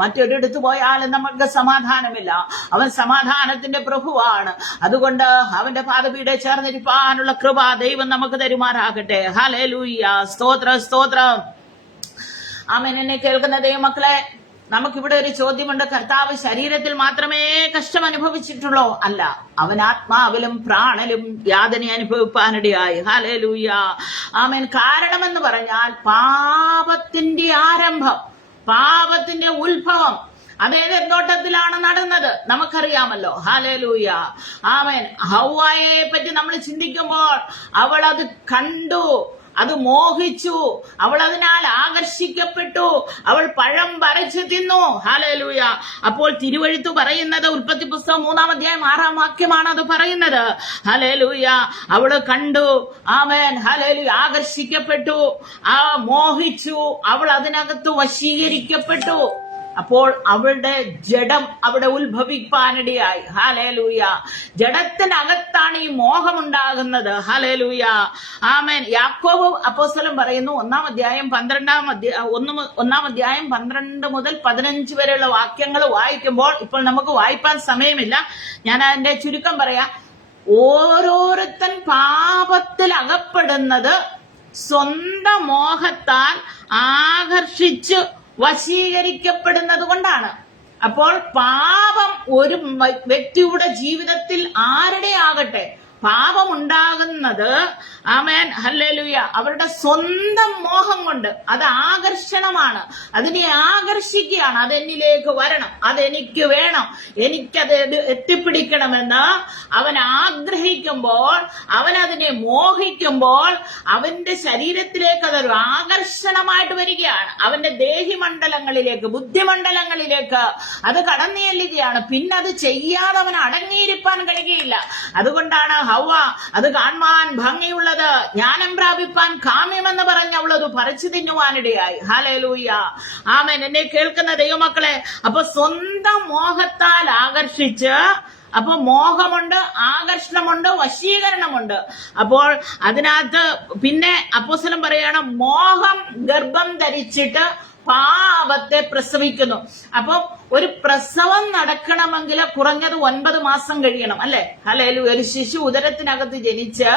മറ്റൊരിടത്ത് പോയാലും നമുക്ക് സമാധാനമില്ല. അവൻ സമാധാനത്തിന്റെ പ്രഭുവാണ്. അതുകൊണ്ട് അവന്റെ പാദപീഠെ ചേർന്നിരിക്കാനുള്ള കൃപ ദൈവം നമുക്ക് തരുമാറാകട്ടെ. ഹല്ലേലൂയ സ്തോത്രം സ്തോത്രം. ആമേൻ. എന്നെ കേൾക്കുന്ന ദൈവമക്കളെ, നമുക്കിവിടെ ഒരു ചോദ്യമുണ്ട്. കർത്താവ് ശരീരത്തിൽ മാത്രമേ കഷ്ടം അനുഭവിച്ചിട്ടുള്ളൂ? അല്ല, അവൻ ആത്മാവിലും പ്രാണലും യാതന അനുഭവിപ്പാനിടയായി. ഹല്ലേലൂയ ആമേൻ. കാരണമെന്ന് പറഞ്ഞാൽ പാപത്തിന്റെ ആരംഭം, പാപത്തിന്റെ ഉത്ഭവം അതേത് നോട്ടത്തിലാണ് നടന്നത് നമുക്കറിയാമല്ലോ. ഹല്ലേലൂയ ആമേൻ. ഹവ്വായെ പറ്റി നമ്മൾ ചിന്തിക്കുമ്പോൾ അവൾ അത് കണ്ടു, അത് മോഹിച്ചു, അവൾ അതിനാൽ ആകർഷിക്കപ്പെട്ടു, അവൾ പഴം പറിച്ചു തിന്നു. ഹല്ലേലൂയ. അപ്പോൾ തിരുവെഴുത്ത് പറയുന്നത്, ഉൽപ്പത്തി പുസ്തകം 3-ാം അധ്യായം 6-ാം വാക്യമാണ് അത് പറയുന്നത്. ഹല്ലേലൂയ അവള് കണ്ടു, ആമേൻ ഹല്ലേലൂയ ആകർഷിക്കപ്പെട്ടു, മോഹിച്ചു, അവൾ അതിനകത്ത് വശീകരിക്കപ്പെട്ടു. അപ്പോൾ അവളുടെ ജഡം അവിടെ ഉത്ഭവിപ്പാനിടയായി. ഹല്ലേലൂയ. ജഡത്തിനകത്താണ് ഈ മോഹമുണ്ടാകുന്നത്. ഹല്ലേലൂയ ആമേൻ. യാക്കോബ് അപ്പോസ്തലൻ പറയുന്നു, 1-ാം അധ്യായം 12 മുതൽ 15 വരെയുള്ള വാക്യങ്ങൾ വായിക്കുമ്പോൾ, ഇപ്പോൾ നമുക്ക് വായിപ്പാൻ സമയമില്ല, ഞാൻ അതിന്റെ ചുരുക്കം പറയാം. ഓരോരുത്തൻ പാപത്തിൽ അകപ്പെടുന്നത് സ്വന്തം മോഹത്താൽ ആകർഷിച്ച് വശീകരിക്കപ്പെടുന്നത് കൊണ്ടാണ്. അപ്പോൾ പാപം ഒരു വ്യക്തിയുടെ ജീവിതത്തിൽ ആരുടെ ആകട്ടെ, പാപം ഉണ്ടാകുന്നത് ആമേൻ ഹല്ലേലൂയ അവരുടെ സ്വന്തം മോഹം കൊണ്ട്. അത് ആകർഷണമാണ്, അതിനെ ആകർഷിക്കുകയാണ്. അതെന്നിലേക്ക് വരണം, അതെനിക്ക് വേണം, എനിക്കത് എത്തിപ്പിടിക്കണമെന്ന് അവൻ ആഗ്രഹിക്കുമ്പോൾ, അവൻ അതിനെ മോഹിക്കുമ്പോൾ അവന്റെ ശരീരത്തിലേക്ക് അതൊരു ആകർഷണമായിട്ട് വരികയാണ്. അവന്റെ ദേഹിമണ്ഡലങ്ങളിലേക്ക്, ബുദ്ധിമണ്ഡലങ്ങളിലേക്ക് അത് കടന്നു ചെല്ലുകയാണ്. പിന്നെ അത് ചെയ്യാതെ അവൻ അടങ്ങിയിരിക്കാൻ കഴിയുകയില്ല. അതുകൊണ്ടാണ് ഹവ്വ അത് കാണുവാൻ ഭംഗിയുള്ളത്, ജ്ഞാനം പ്രാപിപ്പാൻ കാമ്യമെന്ന് പറഞ്ഞ് അവളത് പറിച്ചു തിന്നുവാനിടയായി. ഹല്ലേലൂയ ആമേൻ. എന്നെ കേൾക്കുന്ന ദൈവമക്കളെ, അപ്പൊ സ്വന്തം മോഹത്താൽ ആകർഷിച്ച്, അപ്പൊ മോഹമുണ്ട്, ആകർഷണമുണ്ട്, വശീകരണമുണ്ട്. അപ്പോൾ അതിനകത്ത് പിന്നെ അപ്പോസ്തലൻ പറയണം, മോഹം ഗർഭം ധരിച്ചിട്ട് പാപത്തെ പ്രസവിക്കുന്നു. അപ്പൊ ഒരു പ്രസവം നടക്കണമെങ്കിൽ കുറഞ്ഞത് 9 മാസം കഴിയണം, അല്ലെ? ഹല്ലേലൂയ. ഒരു ശിശു ഉദരത്തിനകത്ത് ജനിച്ച്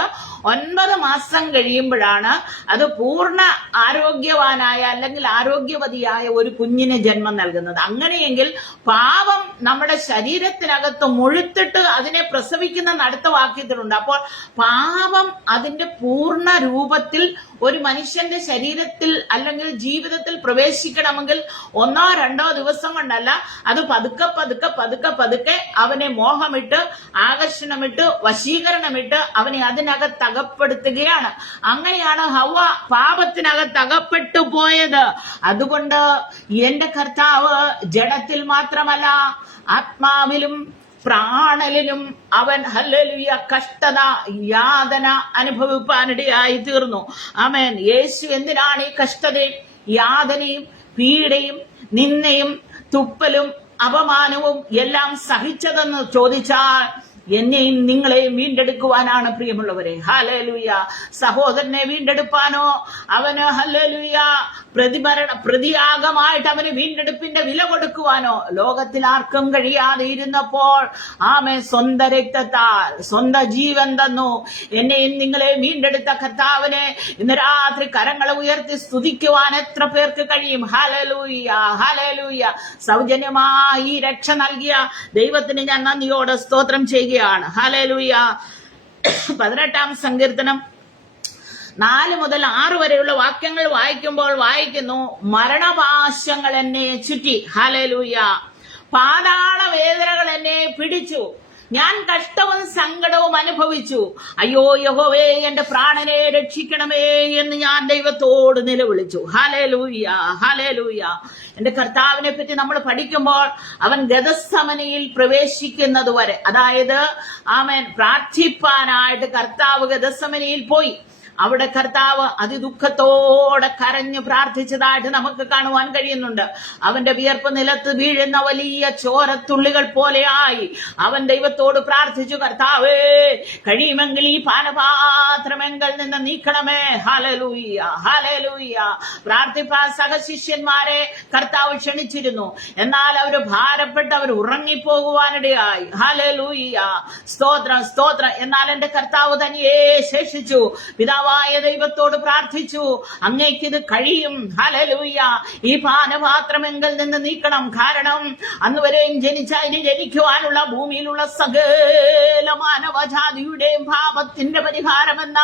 9 മാസം കഴിയുമ്പോഴാണ് അത് പൂർണ്ണ ആരോഗ്യവാനായ അല്ലെങ്കിൽ ആരോഗ്യവതിയായ ഒരു കുഞ്ഞിന് ജന്മം നൽകുന്നത്. അങ്ങനെയെങ്കിൽ പാപം നമ്മുടെ ശരീരത്തിനകത്ത് മുഴുത്തിട്ട് അതിനെ പ്രസവിക്കുന്ന അടുത്ത വാക്യത്തിലുണ്ട്. അപ്പോൾ പാപം അതിന്റെ പൂർണ്ണ രൂപത്തിൽ ഒരു മനുഷ്യന്റെ ശരീരത്തിൽ അല്ലെങ്കിൽ ജീവിതത്തിൽ പ്രവേശിക്കണമെങ്കിൽ 1-2 ദിവസം കൊണ്ടല്ല, അത് പതുക്കെ പതുക്കെ പതുക്കെ പതുക്കെ അവനെ മോഹമിട്ട്, ആകർഷണമിട്ട്, വശീകരണമിട്ട് അവനെ അതിനകത്ത് അകപ്പെടുത്തുകയാണ്. അങ്ങനെയാണ് ഹവ്വ പാപത്തിനകത്ത് അകപ്പെട്ടു പോയത്. അതുകൊണ്ട് എന്റെ കർത്താവ് ജഡത്തിൽ മാത്രമല്ല ആത്മാവിലും പ്രാണലിലും അവൻ ഹല്ലേലൂയ കഷ്ടത, യാതന അനുഭവിപ്പാനിടയായി തീർന്നു. ആമേൻ. യേശു എന്തിനാണ് ഈ കഷ്ടതയും യാതനയും പീഡയും നിന്ദയും തുപ്പലും അപമാനവും എല്ലാം സഹിച്ചതെന്ന് ചോദിച്ചാൽ, എന്നെയും നിങ്ങളെയും വീണ്ടെടുക്കുവാനാണ് പ്രിയമുള്ളവരെ. ഹല്ലേലൂയ. സഹോദരനെ വീണ്ടെടുപ്പാനോ, അവന് ഹല്ലേലൂയ പ്രതിയാഗമായിട്ട് അവന് വീണ്ടെടുപ്പിന്റെ വില കൊടുക്കുവാനോ ലോകത്തിൽ ആർക്കും കഴിയാതെ ഇരുന്നപ്പോൾ ആമേ സ്വന്തം രക്തത്താൽ സ്വന്തം ജീവൻ തന്നു. എന്നെയും നിങ്ങളെയും വീണ്ടെടുത്ത കർത്താവിനെ ഇന്ന് രാത്രി കരങ്ങളെ ഉയർത്തി സ്തുതിക്കുവാൻ എത്ര പേർക്ക് കഴിയും? Hallelujah, hallelujah. സൗജന്യമായി ഈ രക്ഷ നൽകിയ ദൈവത്തിന് ഞാൻ നന്ദിയോടെ സ്തോത്രം ചെയ്യുകയാണ്. ഹല്ലേലൂയ. 18-ാം സങ്കീർത്തനം 4 മുതൽ 6 വരെയുള്ള വാക്യങ്ങൾ വായിക്കുമ്പോൾ വായിക്കുന്നു, മരണപാശങ്ങൾ എന്നെ ചുറ്റി. ഹല്ലേലൂയ. പാതാള വേദനകൾ എന്നെ പിടിച്ചു. ഞാൻ കഷ്ടവും സങ്കടവും അനുഭവിച്ചു. അയ്യോ യഹോവേ, എന്റെ പ്രാണനെ രക്ഷിക്കണമേ എന്ന് ഞാൻ ദൈവത്തോട് നിലവിളിച്ചു. Hallelujah, hallelujah. എന്റെ കർത്താവിനെ പറ്റി നമ്മൾ പഠിക്കുമ്പോൾ അവൻ ഗതസമനയിൽ പ്രവേശിക്കുന്നത് വരെ, അതായത് ആമേൻ, പ്രാർത്ഥിപ്പാനായിട്ട് കർത്താവ് ഗതസമനയിൽ പോയി. അവിടെ കർത്താവ് അതിദുഃഖത്തോടെ കരഞ്ഞു പ്രാർത്ഥിച്ചതായിട്ട് നമുക്ക് കാണുവാൻ കഴിയുന്നുണ്ട്. അവന്റെ വിയർപ്പ് നിലത്ത് വീഴുന്ന വലിയ ചോരത്തുള്ളികൾ പോലെയായി അവൻ ദൈവത്തോട് പ്രാർത്ഥിച്ചു, കർത്താവേ, കഴിയുമെങ്കിൽ ഈ പാനപാത്രമെങ്കിൽ നിന്ന് നീക്കണമേ. Hallelujah, hallelujah. പ്രാർത്ഥിപ്പാൻ സഹശിഷ്യന്മാരെ കർത്താവ് ക്ഷണിച്ചിരുന്നു. എന്നാൽ അവര് ഭാരപ്പെട്ട് അവർ ഉറങ്ങിപ്പോകുവാനിടയായി. ഹല്ലേലൂയ, സ്തോത്രം, സ്തോത്രം. എന്നാൽ എന്റെ കർത്താവ് തനിയെ ശേഷിച്ചു. പിതാവായ ദൈവത്തോട് പ്രാർത്ഥിച്ചു, അങ്ങേക്കിത് കഴിയും. ഹല്ലേലൂയ. ഈ പാനപാത്രമെങ്കിൽ നിന്ന് നീക്കണം. കാരണം അന്ന് വരെയും ജനിച്ച ഇനി ജനിക്കുവാനുള്ള ഭൂമിയിലുള്ള സകല മാനവജാതിയുടെയും പാപത്തിന്റെ പരിഹാരമെന്ന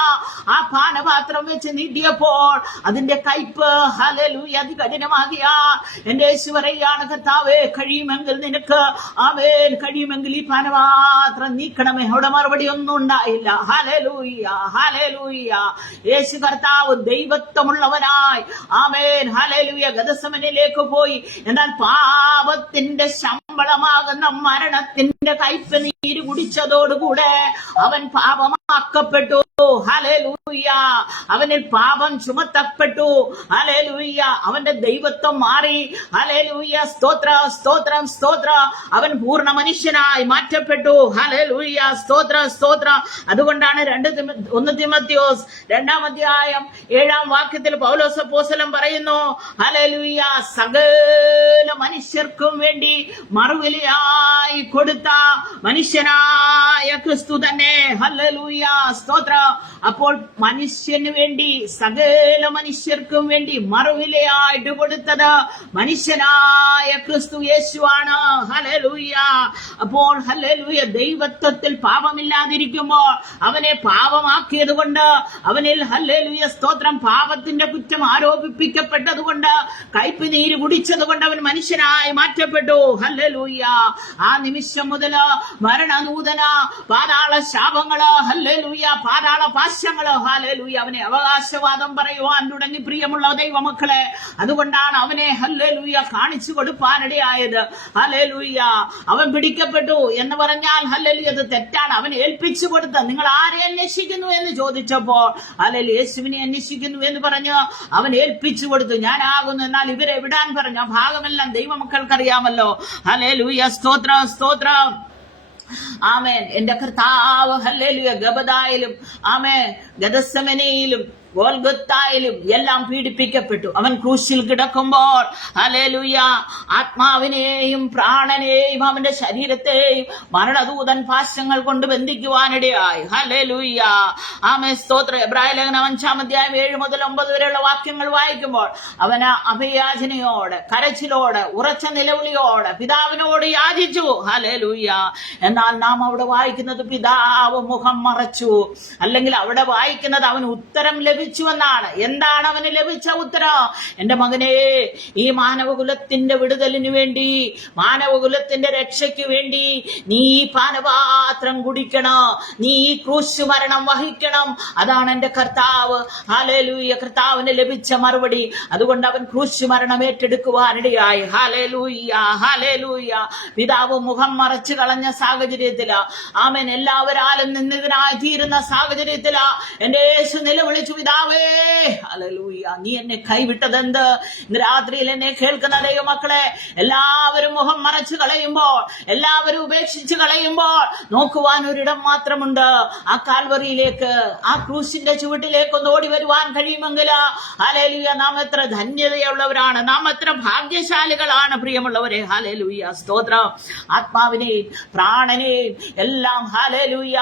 ആ പാനപാത്രം വെച്ച് നീട്ടിയപ്പോൾ അതിന്റെ കയ്പ്, ഹല്ലേലൂയ, അതികഠിനമാകിയ എന്റെ യേശു പറയുകയാണ്, കർത്താവേ, കഴിയുമെങ്കിൽ നിനക്ക്, ആമേൻ, കഴിയുമെങ്കിൽ ഈ പാനപാത്രം നീക്കണമേ. അവിടെ മറുപടി ഒന്നും ഉണ്ടായില്ല. Hallelujah, hallelujah. യേശു കർത്താവ് ദൈവത്വമുള്ളവനായി, ആമേൻ, ഹല്ലേലൂയ, ഗതസമനയിലേക്ക് പോയി. എന്നാൽ പാപത്തിന്റെ ശമ്പളമാകുന്ന മരണത്തിന്റെ കയ്പ് നീര് കുടിച്ചതോടുകൂടെ അവൻ പാപമാക്കപ്പെട്ടു. ഹല്ലേലൂയ. അവനിൽ പാപം ചുമത്തപ്പെട്ടു. ഹല്ലേലൂയ. അവന്റെ ദൈവത്വം മാറി. ഹല്ലേലൂയ. സ്തോത്ര, സ്തോത്രം, സ്തോത്ര. അവൻ പൂർണ്ണ മനുഷ്യനായി മാറ്റപ്പെട്ടു. ഹല്ലേലൂയ. സ്തോത്ര, സ്തോത്ര. അതുകൊണ്ടാണ് 1 തിമോഥെയോസ് 2-ാം അധ്യായം 7-ാം വാക്യത്തിൽ പൗലോസ് അപ്പോസ്തലൻ പറയുന്നു, ഹല്ലേലൂയ, സകല മനുഷ്യർക്കും വേണ്ടി മറുവിലയായി കൊടുത്ത മനുഷ്യനായ ക്രിസ്തു തന്നെ. ഹല്ലേലൂയ, സ്തോത്ര. അപ്പോൾ മനുഷ്യന് വേണ്ടി, സകല മനുഷ്യർക്കും വേണ്ടി മറുവിലയായിട്ട് കൊടുത്തത് മനുഷ്യനായ ക്രിസ്തു യേശുവാണ്. ഹല്ലേലൂയ. അപ്പോൾ ഹല്ലേലൂയ, ദൈവത്വത്തിൽ പാപമില്ലാതിരിക്കുമ്പോൾ അവനെ പാപമാക്കിയത് കൊണ്ട്, അവനിൽ, ഹല്ലേലൂയ, സ്തോത്രം, പാപത്തിന്റെ കുറ്റം ആരോപിപ്പിക്കപ്പെട്ടതുകൊണ്ട്, കയ്പ് നീര് കുടിച്ചത് കൊണ്ട് അവൻ മനുഷ്യനായി മാറ്റപ്പെട്ടു. ഹല്ലേലൂയ. ആ നിമിഷം മുതൽ മരണനൂതന പാതാള ശാപങ്ങള്, ഹല്ലേലൂയ, പാതാള പാശങ്ങള്, ഹല്ലേലൂയ, അവനെ അവകാശവാദം പറയുവാൻ തുടങ്ങി. പ്രിയമുള്ള ദൈവമക്കളെ, അതുകൊണ്ടാണ് അവനെ, ഹല്ലേലൂയ, കാണിച്ചു കൊടുപ്പാനിടയായത്. ഹല്ലേലൂയ. അവൻ പിടിക്കപ്പെട്ടു എന്ന് പറഞ്ഞാൽ, ഹല്ലേലൂയ, അത് തെറ്റാണ്. അവൻ ഏൽപ്പിച്ചു കൊടുത്ത്, നിങ്ങൾ ആരെ അന്വേഷിക്കുന്നു എന്ന് ചോദിച്ചപ്പോൾ, ഹല്ലേലൂയ, യേശുവിനെ അന്വേഷിക്കുന്നു എന്ന് പറഞ്ഞ് അവൻ ഏൽപ്പിച്ചു കൊടുത്തു. ഞാനാകുന്നു, എന്നാൽ ഇവരെ വിടാൻ പറഞ്ഞു. ആ ഭാഗമെല്ലാം ദൈവമക്കൾക്കറിയാമല്ലോ. ഹല്ലേലൂയ, സ്തോത്രം, സ്തോത്രം. ആമേൻ. എന്റെ കർത്താവ്, ഹല്ലേലൂയ, ഗബദായിലും, ആമേൻ, ഗതസമനയിലും ഗോൽഗൊത്തായിലും എല്ലാം പീഡിപ്പിക്കപ്പെട്ടു. അവൻ ക്രൂശിൽ കിടക്കുമ്പോൾ, ഹല്ലേലൂയ, ആത്മാവിനെയും പ്രാണനെയും അവന്റെ ശരീരത്തെയും മരണദൂതൻ പാശങ്ങൾ കൊണ്ട് ബന്ധിക്കുവാനിടയായി. ഹല്ലേലൂയ, ആമേൻ, സ്തോത്രം. എബ്രായ ലേഖനം 5-ാം അധ്യായം 7 മുതൽ 9 വരെയുള്ള വാക്യങ്ങൾ വായിക്കുമ്പോൾ അവന് അഭയാചനയോടെ, കരച്ചിലോടെ, ഉറച്ച നിലവിളിയോടെ പിതാവിനോട് യാചിച്ചു. ഹല്ലേലൂയ. എന്നാൽ നാം അവിടെ വായിക്കുന്നത് പിതാവ് മുഖം മറച്ചു. അല്ലെങ്കിൽ അവിടെ വായിക്കുന്നത് അവൻ ഉത്തരം ലഭിച്ചുവെന്നാണ്. എന്താണ് അവന് ലഭിച്ച ഉത്തരം? എന്റെ മകനെ, ഈ മാനവകുലത്തിന്റെ വിടുതലിന് വേണ്ടി, മാനവകുലത്തിന്റെ രക്ഷയ്ക്ക് വേണ്ടി നീ ഈ പാനപാത്രം കുടിക്കണം, നീ ഈ ക്രൂശ് മരണം വഹിക്കണം. അതാണ് എന്റെ കർത്താവ്, ഹല്ലേലൂയ, കർത്താവിന് ലഭിച്ച മറുപടി. അതുകൊണ്ട് അവൻ ക്രൂശ് മരണം ഏറ്റെടുക്കുവാനിടയായി. Hallelujah, hallelujah. പിതാവ് മുഖം മറച്ചു കളഞ്ഞ സാഹചര്യത്തില്, ആമേൻ, എല്ലാവരാലും നിന്ദിതനായി തീരുന്ന സാഹചര്യത്തില് എന്റെ യേശു നിലവിളിച്ചു, പിതാവേ, ഹല്ലേലൂയ, നീ എന്നെ കൈവിട്ടതെന്ത്? ഇന്ന് രാത്രിയിൽ എന്നെ കേൾക്കുന്ന ദൈവമക്കളെ, എല്ലാവരും മുഖം മറച്ചു കളയുമ്പോൾ, എല്ലാവരും ഉപേക്ഷിച്ച് കളയുമ്പോൾ നോക്കുവാൻ ഒരിടം മാത്രമുണ്ട്. ആ കാൽവറിയിലേക്ക്, ആ ക്രൂശിന്റെ ചുവട്ടിലേക്ക് ഒന്ന് ഓടി വരുവാൻ കഴിയുമെങ്കിൽ ഹല്ലേലൂയ, നാം എത്ര ധന്യതയുള്ളവരാണ്, നാം എത്ര ഭാഗ്യശാലികളാണ് പ്രിയമുള്ളവരെ. ഹല്ലേലൂയ, സ്തോത്രം. ആത്മാവിനെയും പ്രാണനെയും എല്ലാം ഹല്ലേലൂയ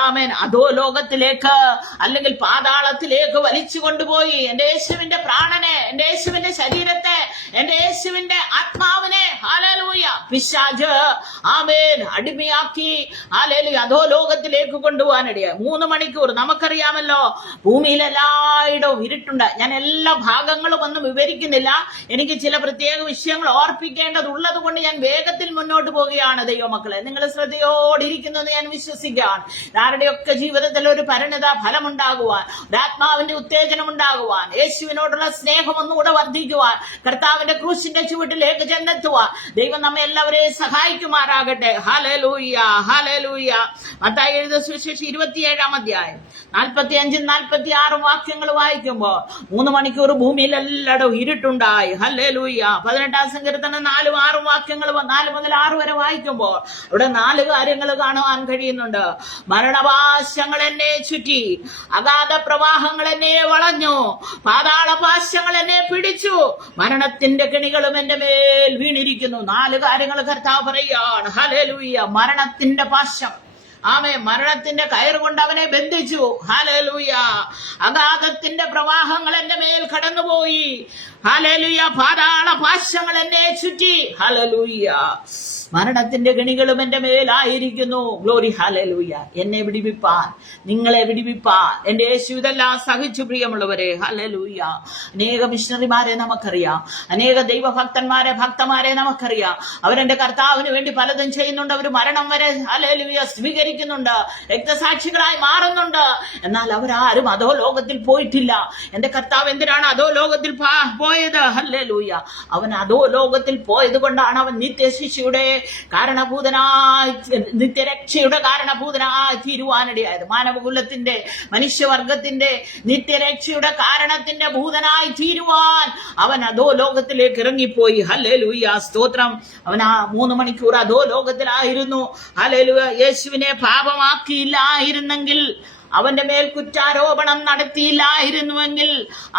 ആമേൻ അധോ ലോകത്തിലേക്ക് അല്ലെങ്കിൽ പാതാളത്തിലേക്ക് വലിച്ചു കൊണ്ടുപോയി എന്റെ യേശുവിന്റെ പ്രാണനെ, എന്റെ യേശുവിന്റെ ശരീരത്തെ, എന്റെ യേശുവിന്റെ ആത്മാവിനെ ഹല്ലേലൂയ പിശാച് ആമേൻ അടിമയാക്കി ഹല്ലേലൂയ അധോ ലോകത്തിലേക്ക് കൊണ്ടുപോകാനിടയായി. 3 മണിക്കൂർ നമുക്കറിയാമല്ലോ, ഭൂമിയിൽ എല്ലായിടവും ഇരുട്ടുണ്ട്. ഞാൻ എല്ലാ ഭാഗങ്ങളും ഒന്നും വിവരിക്കുന്നില്ല. എനിക്ക് ചില പ്രത്യേക വിഷയങ്ങൾ ഓർപ്പിക്കേണ്ടതുള്ളത് കൊണ്ട് ഞാൻ വേഗത്തിൽ മുന്നോട്ട് പോവുകയാണ്. ദൈവമക്കളെ, നിങ്ങൾ ശ്രദ്ധയോടിരിക്കുന്നെന്ന് ഞാൻ വിശ്വസിക്കുകയാണ്. ആരുടെയൊക്കെ ജീവിതത്തിൽ ഒരു പരിണിത ഫലമുണ്ടാകുവാൻ, ഒരാത്മാവിന്റെ ഉത്തേജനം ഉണ്ടാകുവാൻ, യേശുവിനോടുള്ള സ്നേഹം ഒന്നുകൂടെ വർദ്ധിക്കുവാൻ, കർത്താവിന്റെ ക്രൂശിന്റെ ചുവട്ടിലേക്ക് ചെന്നെത്തുവാൻ ദൈവം നമ്മെ എല്ലാവരെയും സഹായിക്കുമാറാകട്ടെ. Hallelujah, hallelujah. മത്തായി എഴുതിയ സുവിശേഷം 27-ാം അധ്യായം 45-46 വാക്യങ്ങൾ വായിക്കുമ്പോൾ 3 മണിക്കൂർ ഭൂമിയിൽ എല്ലായിടവും ഇരുട്ടുണ്ടായി. ഹല്ലേലൂയ. 18-ാം സങ്കീർത്തനം 4-6 വാക്യങ്ങൾ 4 മുതൽ 6 വരെ വായിക്കുമ്പോൾ അവിടെ 4 കാര്യങ്ങൾ കാണുവാൻ കഴിയുന്നുണ്ട്. മരണപാശങ്ങൾ എന്നെ ചുറ്റി, അഗാധ പ്രവാഹങ്ങൾ എന്നെ വളഞ്ഞു, പാതാളപാശങ്ങൾ എന്നെ പിടിച്ചു, മരണത്തിന്റെ കെണികളും എന്റെ മേൽ വീണിരിക്കുന്നു. 4 കാര്യങ്ങൾ കർത്താവ് പറയുകയാണ്. ഹല്ലേലൂയ. മരണത്തിന്റെ പാശം, ആമേ, മരണത്തിന്റെ കയറുകൊണ്ട് അവനെ ബന്ധിച്ചു. ഹല്ലേലൂയ. അഗാധത്തിന്റെ പ്രവാഹങ്ങൾ എന്റെ മേൽ കടന്നുപോയി. ഹല്ലേലൂയ. പാതാള പാശങ്ങൾ എന്നെ ചുറ്റി. ഹല്ലേലൂയ. മരണത്തിന്റെ ഗണികളും എന്റെ മേലായിരിക്കുന്നു. ഗ്ലോറി. ഹല്ലേലൂയ. എന്നെ വിടിവിപ്പാൻ, നിങ്ങളെ വിടിവിപ്പാൻ എന്റെ യേശു ഇതെല്ലാം സഹിച്ചു. പ്രിയമുള്ളവരെ, ഹല്ലേലൂയ. അനേക മിഷണറിമാരെ നമുക്കറിയാം, അനേക ഭക്തന്മാരെ നമുക്കറിയാം. അവരെന്റെ കർത്താവിന് വേണ്ടി പലതും ചെയ്യുന്നുണ്ട്. അവർ മരണം വരെ ഹല്ലേലൂയ സ്വീകരിക്കുന്നുണ്ട്, രക്തസാക്ഷികളായി മാറുന്നുണ്ട്. എന്നാൽ അവരാരും അധോ ലോകത്തിൽ പോയിട്ടില്ല. എന്റെ കർത്താവ് എന്തിനാണ് അധോ ലോകത്തിൽ പോയത്? ഹല്ലേലൂയ. അവൻ അധോ ലോകത്തിൽ പോയത് കൊണ്ടാണ് അവൻ നിത്യശിക്ഷയുടെ കാരണഭൂതനായി, നിത്യരക്ഷയുടെ കാരണഭൂതനായി തീരുവാനിടയായത്. മാനവകുലത്തിന്റെ, മനുഷ്യവർഗത്തിന്റെ നിത്യരക്ഷയുടെ കാരണത്തിന്റെ ഭൂതനായി തീരുവാൻ അവൻ അധോ ലോകത്തിലേക്ക് ഇറങ്ങിപ്പോയി. ഹല്ലേലൂയ, സ്തോത്രം. അവൻ ആ 3 മണിക്കൂർ അധോ ലോകത്തിലായിരുന്നു. ഹല്ലേലൂയ. യേശുവിനെ പാപമാക്കിയില്ലായിരുന്നെങ്കിൽ, അവന്റെ മേൽ കുറ്റാരോപണം നടത്തിയില്ലായിരുന്നുവെങ്കിൽ,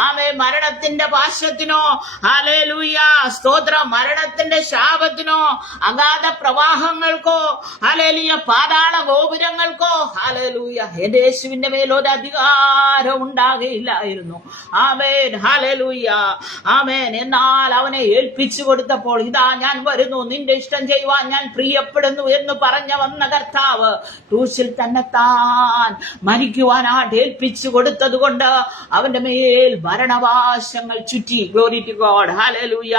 ആമേ, മരണത്തിന്റെ പാശത്തിനോ ഹല്ലേലൂയ സ്തോത്രം, മരണത്തിന്റെ ശാപത്തിനോ, അഗാധ പ്രവാഹങ്ങൾക്കോ, ഹല്ലേലൂയ, പാതാള ഗോപുരങ്ങൾക്കോ ഹല്ലേലൂയ എന്റെ യേശുവിന്റെ മേൽ ഒരു അധികാരം ഉണ്ടാകുകയില്ലായിരുന്നു. ആമേൻ. ഹല്ലേലൂയ. ആമേൻ. എന്നാൽ അവനെ ഏൽപ്പിച്ചു കൊടുത്തപ്പോൾ, ഇതാ ഞാൻ വരുന്നു, നിന്റെ ഇഷ്ടം ചെയ്യുവാൻ ഞാൻ പ്രിയപ്പെടുന്നു എന്ന് പറഞ്ഞ വന്ന കർത്താവ് ക്രൂശിൽ തന്നെത്താൻ മരിക്കുവാനായിട്ട് ഏൽപ്പിച്ചു കൊടുത്തത് കൊണ്ട് അവന്റെ മേൽ മരണപാശങ്ങൾ ചുറ്റി. Glory to God. ഹല്ലേലൂയ.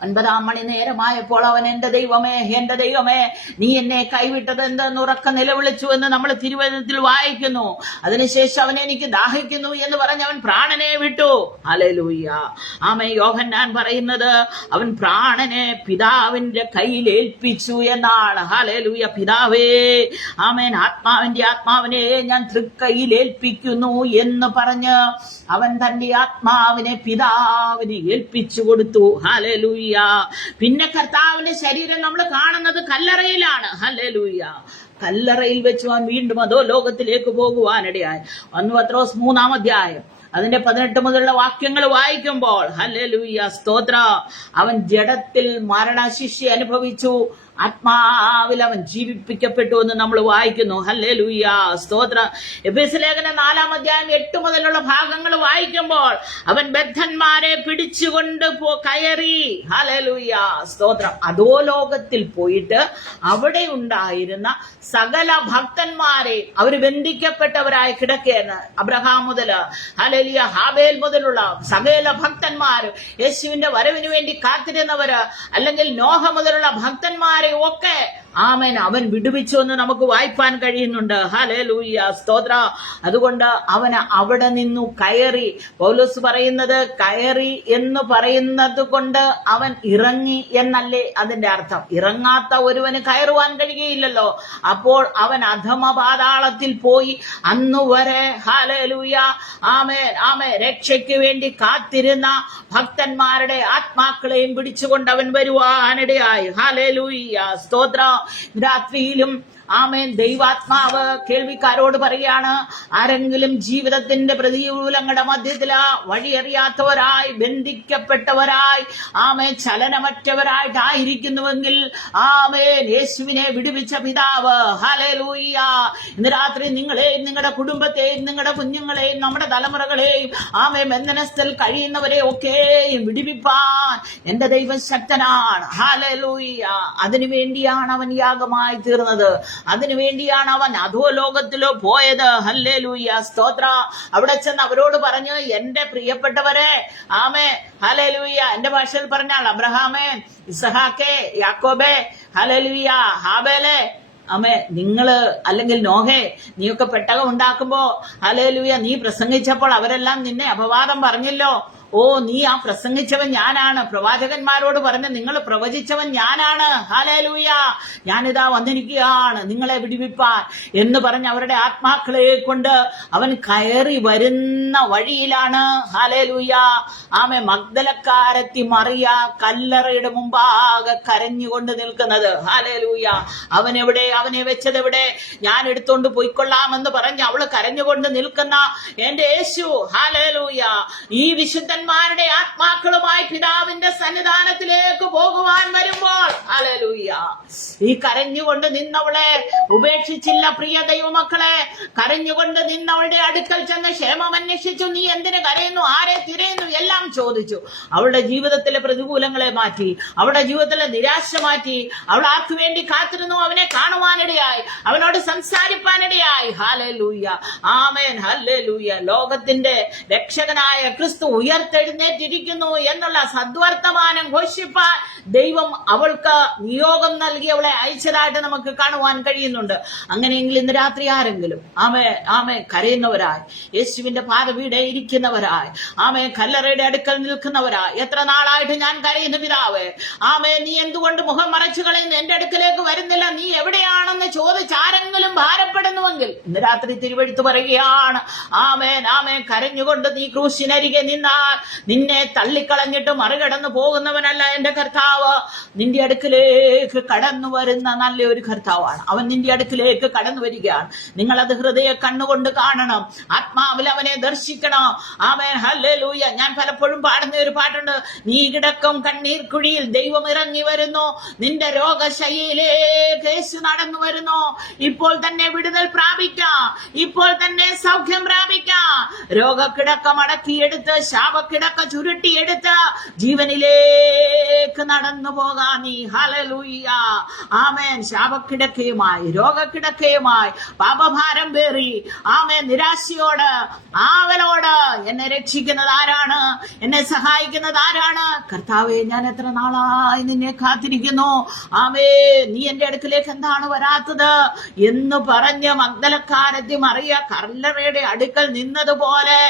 9-ാം മണി നേരമായപ്പോൾ അവൻ എന്റെ ദൈവമേ നീ എന്നെ കൈവിട്ടത് എന്തെന്ന് ഉറക്ക നിലവിളിച്ചു എന്ന് നമ്മൾ തിരുവചനത്തിൽ വായിക്കുന്നു. അതിനുശേഷം അവൻ എനിക്ക് ദാഹിക്കുന്നു എന്ന് പറഞ്ഞ് അവൻ പ്രാണനെ വിട്ടു. ഹല്ലേലൂയ. ആമേൻ. യോഹന്നാൻ പറയുന്നത് അവൻ പ്രാണനെ പിതാവിന്റെ കയ്യിൽ ഏൽപ്പിച്ചു എന്നാണ്. ഹല്ലേലൂയ. പിതാവേ, ആമേൻ, ആത്മാവിനെ ഞാൻ തൃക്കൈയിൽ ഏൽപ്പിക്കുന്നു എന്ന് പറഞ്ഞ് അവൻ തന്റെ ആത്മാവിനെ പിതാവിനെ ഏൽപ്പിച്ചു കൊടുത്തു. ഹല്ലേലൂയ. പിന്നെ കർത്താവിന്റെ ശരീരം നമ്മൾ കാണുന്നത് കല്ലറയിലാണ്. ഹല്ലേലൂയ. കല്ലറയിൽ വെച്ച് അവൻ വീണ്ടും അതോ ലോകത്തിലേക്ക് പോകുവാനിടയായി. 1 പത്രോസ് 3-ാം അധ്യായം അതിന്റെ 18 മുതലുള്ള വാക്യങ്ങൾ വായിക്കുമ്പോൾ ഹല്ലേലൂയ സ്തോത്ര, അവൻ ജഡത്തിൽ മരണശിക്ഷ അനുഭവിച്ചു, ആത്മാവിൽ അവൻ ജീവിപ്പിക്കപ്പെട്ടു എന്ന് നമ്മൾ വായിക്കുന്നു. ഹല്ലേലൂയ സ്തോത്ര. എഫേസ്യ ലേഖനം 4-ാം അധ്യായം 8 മുതലുള്ള ഭാഗങ്ങൾ വായിക്കുമ്പോൾ അവൻ ബദ്ധന്മാരെ പിടിച്ചുകൊണ്ട് കയറി. ഹല്ലേലൂയ സ്തോത്രം. അധോ ലോകത്തിൽ പോയിട്ട് അവിടെ ഉണ്ടായിരുന്ന സകല ഭക്തന്മാരെ, അവര് ബന്ധിക്കപ്പെട്ടവരായി കിടക്കുകയാണ്. അബ്രഹാം മുതൽ ഹല്ലേലൂയ ഹാബേൽ മുതലുള്ള സകല ഭക്തന്മാര്, യേശുവിന്റെ വരവിന് വേണ്ടി കാത്തിരുന്നവര്, അല്ലെങ്കിൽ നോഹ മുതലുള്ള ഭക്തന്മാരെ ഒക്കെ ആമേൻ അവൻ വിടുവിച്ചു എന്ന് നമുക്ക് വായിപ്പാൻ കഴിയുന്നുണ്ട്. ഹല്ലേലൂയ, സ്തോത്ര. അതുകൊണ്ട് അവന് അവിടെ നിന്നു കയറി. പൗലോസ് പറയുന്നത് കയറി എന്ന് പറയുന്നത് കൊണ്ട് അവൻ ഇറങ്ങി എന്നല്ലേ അതിന്റെ അർത്ഥം. ഇറങ്ങാത്ത ഒരുവന് കയറുവാൻ കഴിയുകയില്ലല്ലോ. അപ്പോൾ അവൻ അധമ പാതാളത്തിൽ പോയി അന്നുവരെ ഹല്ലേലൂയ ആമേൻ ആമേൻ രക്ഷയ്ക്ക് വേണ്ടി കാത്തിരുന്ന ഭക്തന്മാരുടെ ആത്മാക്കളെയും പിടിച്ചുകൊണ്ട് അവൻ വരുവാനിടയായി. ഹല്ലേലൂയ, സ്തോത്ര. രാത്രിയിലും ആമേൻ ദൈവാത്മാവ് കേൾവിക്കാരോട് പറയാണ്, ആരെങ്കിലും ജീവിതത്തിന്റെ പ്രതികൂലങ്ങളുടെ മധ്യത്തില് വഴിയറിയാത്തവരായി, ബന്ധിക്കപ്പെട്ടവരായി, ആമേൻ ചലനമറ്റവരായിട്ടായിരിക്കുന്നുവെങ്കിൽ ആമേൻ യേശുവിനെ വിടുവിച്ച പിതാവ് ഹല്ലേലൂയ ഇന്ന് രാത്രി നിങ്ങളെയും നിങ്ങളുടെ കുടുംബത്തെയും നിങ്ങളുടെ കുഞ്ഞുങ്ങളെയും നമ്മുടെ തലമുറകളെയും ആമേൻ ബന്ധനസ്ഥൽ കഴിയുന്നവരെ ഒക്കെയും വിടുവിപ്പാൻ എന്റെ ദൈവം ശക്തനാണ്. ഹല്ലേലൂയ. അതിനുവേണ്ടിയാണ് അവൻ യാഗമായി തീർന്നത്. അതിനുവേണ്ടിയാണ് അവൻ അധോലോകത്തിലോ പോയത്. ഹല്ലേലൂയ, സ്തോത്ര. അവിടെ ചെന്ന് അവരോട് പറഞ്ഞു, എന്റെ പ്രിയപ്പെട്ടവരെ ആമേ ഹല്ലേലൂയ, എന്റെ ഭാഷയിൽ പറഞ്ഞാൽ അബ്രഹാമേ, ഇസഹാക്കേ, യാക്കോബേ, ഹല്ലേലൂയ, ഹാബേലേ, അമ്മേ നിങ്ങള് അല്ലെങ്കിൽ നോഹേ, നീയൊക്കെ പെട്ടകം ഉണ്ടാക്കുമ്പോ ഹല്ലേലൂയ നീ പ്രസംഗിച്ചപ്പോൾ അവരെല്ലാം നിന്നെ അപവാദം പറഞ്ഞല്ലോ. ഓ, നീ ആ പ്രസംഗിച്ചവൻ ഞാനാണ്. പ്രവാചകന്മാരോട് പറഞ്ഞ് നിങ്ങൾ പ്രവചിച്ചവൻ ഞാനാണ്. ഹല്ലേലൂയ, ഞാനിതാ വന്നിരിക്കുകയാണ് നിങ്ങളെ വിടുവിപ്പാൻ എന്ന് പറഞ്ഞ് അവരുടെ ആത്മാക്കളെ കൊണ്ട് അവൻ കയറി വരുന്ന വഴിയിലാണ് ഹല്ലേലൂയ ആമേ മഗ്ദലക്കാരത്തി മറിയ കല്ലറയുടെ മുമ്പാകെ കരഞ്ഞുകൊണ്ട് നിൽക്കുന്നത്. ഹല്ലേലൂയ. അവനെ വെച്ചതെവിടെ? ഞാൻ എടുത്തോണ്ട് പോയിക്കൊള്ളാമെന്ന് പറഞ്ഞ് അവള് കരഞ്ഞുകൊണ്ട് നിൽക്കുന്ന എന്റെ യേശു ഹല്ലേലൂയ ഈ വിശുദ്ധന്മാരുടെ ആത്മാക്കളുമായി പിതാവിന്റെ സന്നിധാനത്തിലേക്ക് പോകുവാൻ വരുമ്പോൾ ഹല്ലേലൂയ ഈ കരഞ്ഞുകൊണ്ട് നിന്നവളെ ഉപേക്ഷിച്ചില്ല. പ്രിയ ദൈവമക്കളെ, കരഞ്ഞുകൊണ്ട് നിന്നവളുടെ അടുക്കൽ ചെന്ന് ക്ഷേമം അന്വേഷിച്ചു. നീ എന്തിനു കരയുന്നു, ആരെ തിരയുന്നു എല്ലാം ചോദിച്ചു. അവളുടെ ജീവിതത്തിലെ പ്രതികൂലങ്ങളെ മാറ്റി, അവളുടെ ജീവിതത്തിലെ നിരാശ മാറ്റി. അവൾ ആർക്കു വേണ്ടി കാത്തിരുന്നു? അവനെ കാണുവാനിടയായി, അവനോട് സംസാരിപ്പാനിടയായി. ഹല്ലേലൂയ, ആമേൻ, ഹല്ലേലൂയ. ലോകത്തിന്റെ രക്ഷകനായ ക്രിസ്തു ഉയർത്തെഴുന്നേറ്റിരിക്കുന്നു എന്നുള്ള സദ്വർത്തമാനം ഘോഷിപ്പാൻ ദൈവം അവൾക്ക് നിയോഗം നൽകി അവളെ അയച്ചതായിട്ട് നമുക്ക് കാണുവാൻ കഴിയുന്നുണ്ട്. അങ്ങനെയെങ്കിൽ ഇന്ന് രാത്രി ആരെങ്കിലും ആമേ കരയുന്നവരായി, യേശുവിന്റെ പാദപീഠേ ഇരിക്കുന്നവരായി, ആമേ കല്ലറയുടെ അടുക്കൽ നിൽക്കുന്നവരായി, എത്ര നാളായിട്ട് ഞാൻ കരയുന്നു പിതാവേ, ആമേ നീ എന്തുകൊണ്ട് മുഖം മറച്ചു കളയുന്നു, എന്റെ അടുക്കലേക്ക് വരുന്നില്ല, നീ എവിടെയാണെന്ന് ചോദിച്ച് ആരെങ്കിലും ഭാരപ്പെടുന്നുവെങ്കിൽ ഇന്ന് രാത്രി തിരുവെഴുത്ത് പറയുകയാണ്, ആമേൻ ആമേൻ കരഞ്ഞുകൊണ്ട് നീ ക്രൂശിനരികെ നിന്നാൽ നിന്നെ തള്ളിക്കളഞ്ഞിട്ട് മറികടന്നു പോകുന്നവനല്ല എന്റെ കർത്താവ്. നിന്റെ അടുക്കിലേക്ക് കടന്നു വരുന്ന നല്ലൊരു കർത്താവാണ്. അവൻ നിന്റെ അടുക്കിലേക്ക് കടന്നു വരികയാണ്. നിങ്ങളത് ഹൃദയ കണ്ണുകൊണ്ട് കാണണം, ആത്മാവിൽ അവനെ ദർശിക്കണം. ആമേൻ, ഹല്ലേലൂയ. ഞാൻ പലപ്പോഴും പാടുന്ന ഒരു പാട്ടുണ്ട്, നീ കിടക്കും കണ്ണീർ കുഴിയിൽ ദൈവം ഇറങ്ങി വരുന്നു, നിന്റെ രോഗശൈലിയിലേക്ക് യേശു നടന്നു വരുന്നു. ഇപ്പോൾ തന്നെ വിടുതൽ പ്രാപിക്കാം, ഇപ്പോൾ തന്നെ സൗഖ്യം പ്രാപിക്കാം. രോഗക്കിടക്ക മടക്കിയെടുത്ത്, ശാപക്കിടക്ക ചുരുട്ടിയെടുത്ത് ജീവനിലേക്ക് നടന്നു പോകാം നീ. ഹല്ലേലൂയ, ആമേൻ. ശാപക്കിടക്കയുമായി, രോഗക്കിടക്കയുമായി, പാപഭാരം പേറി, ആമേൻ, നിരാശയോട്, ആവലോട് എന്നെ രക്ഷിക്കുന്നത് ആരാണ്, എന്നെ സഹായിക്കുന്നത് ആരാണ്? കർത്താവേ, ഞാൻ എത്ര നാളായി നിന്നെ കാത്തിരിക്കുന്നു, ആമേ നീ എന്റെ അടുക്കിലേക്ക് എന്താണ് വരാത്തത് എന്ന് പറഞ്ഞ് മഗ്ദലക്കാരത്തി മറിയ കല്ലറയുടെ അടുക്കൽ നിന്നതുപോലെ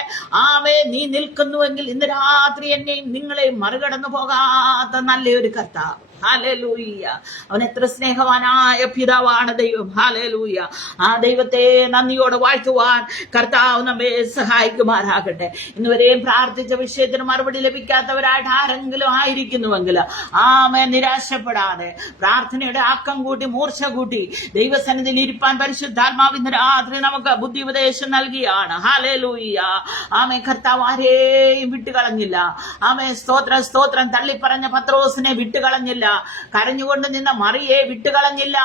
ആമേ നീ നിൽക്കുന്നുവെങ്കിൽ ഇന്ന് രാത്രി എന്നെയും നിങ്ങളെയും മറികടന്നു പോകാത്ത നല്ലൊരു കർത്താവ്. ഹല്ലേലൂയ. അവൻ എത്ര സ്നേഹവാനായ പിതാവാണ് ദൈവം. ഹല്ലേലൂയ. ആ ദൈവത്തെ നന്ദിയോടെ വാഴ്ത്തുവാൻ കർത്താവ് നമ്മെ സഹായിക്കുമാറാകട്ടെ. ഇന്നുവരെയും പ്രാർത്ഥിച്ച വിഷയത്തിന് മറുപടി ലഭിക്കാത്തവരായിട്ട് ആരെങ്കിലും ആയിരിക്കുന്നുവെങ്കിൽ ആമേൻ നിരാശപ്പെടാതെ പ്രാർത്ഥനയുടെ ആക്കം കൂട്ടി, മൂർച്ച കൂട്ടി ദൈവസന്നിധിയിൽ ഇരിപ്പാൻ പരിശുദ്ധാത്മാവ് ഇന്ന് രാത്രി നമുക്ക് ബുദ്ധി ഉപദേശം നൽകിയാണ്. ഹല്ലേലൂയ. ആമേൻ. കർത്താവ് ആരെയും വിട്ടുകളഞ്ഞില്ല. ആമേൻ. സ്തോത്രം, സ്തോത്രം. തള്ളിപ്പറഞ്ഞ പത്രോസിനെ വിട്ടുകളഞ്ഞില്ല, കരഞ്ഞുകൊണ്ട് നിന്ന മറിയെ വിട്ടുകളഞ്ഞില്ല,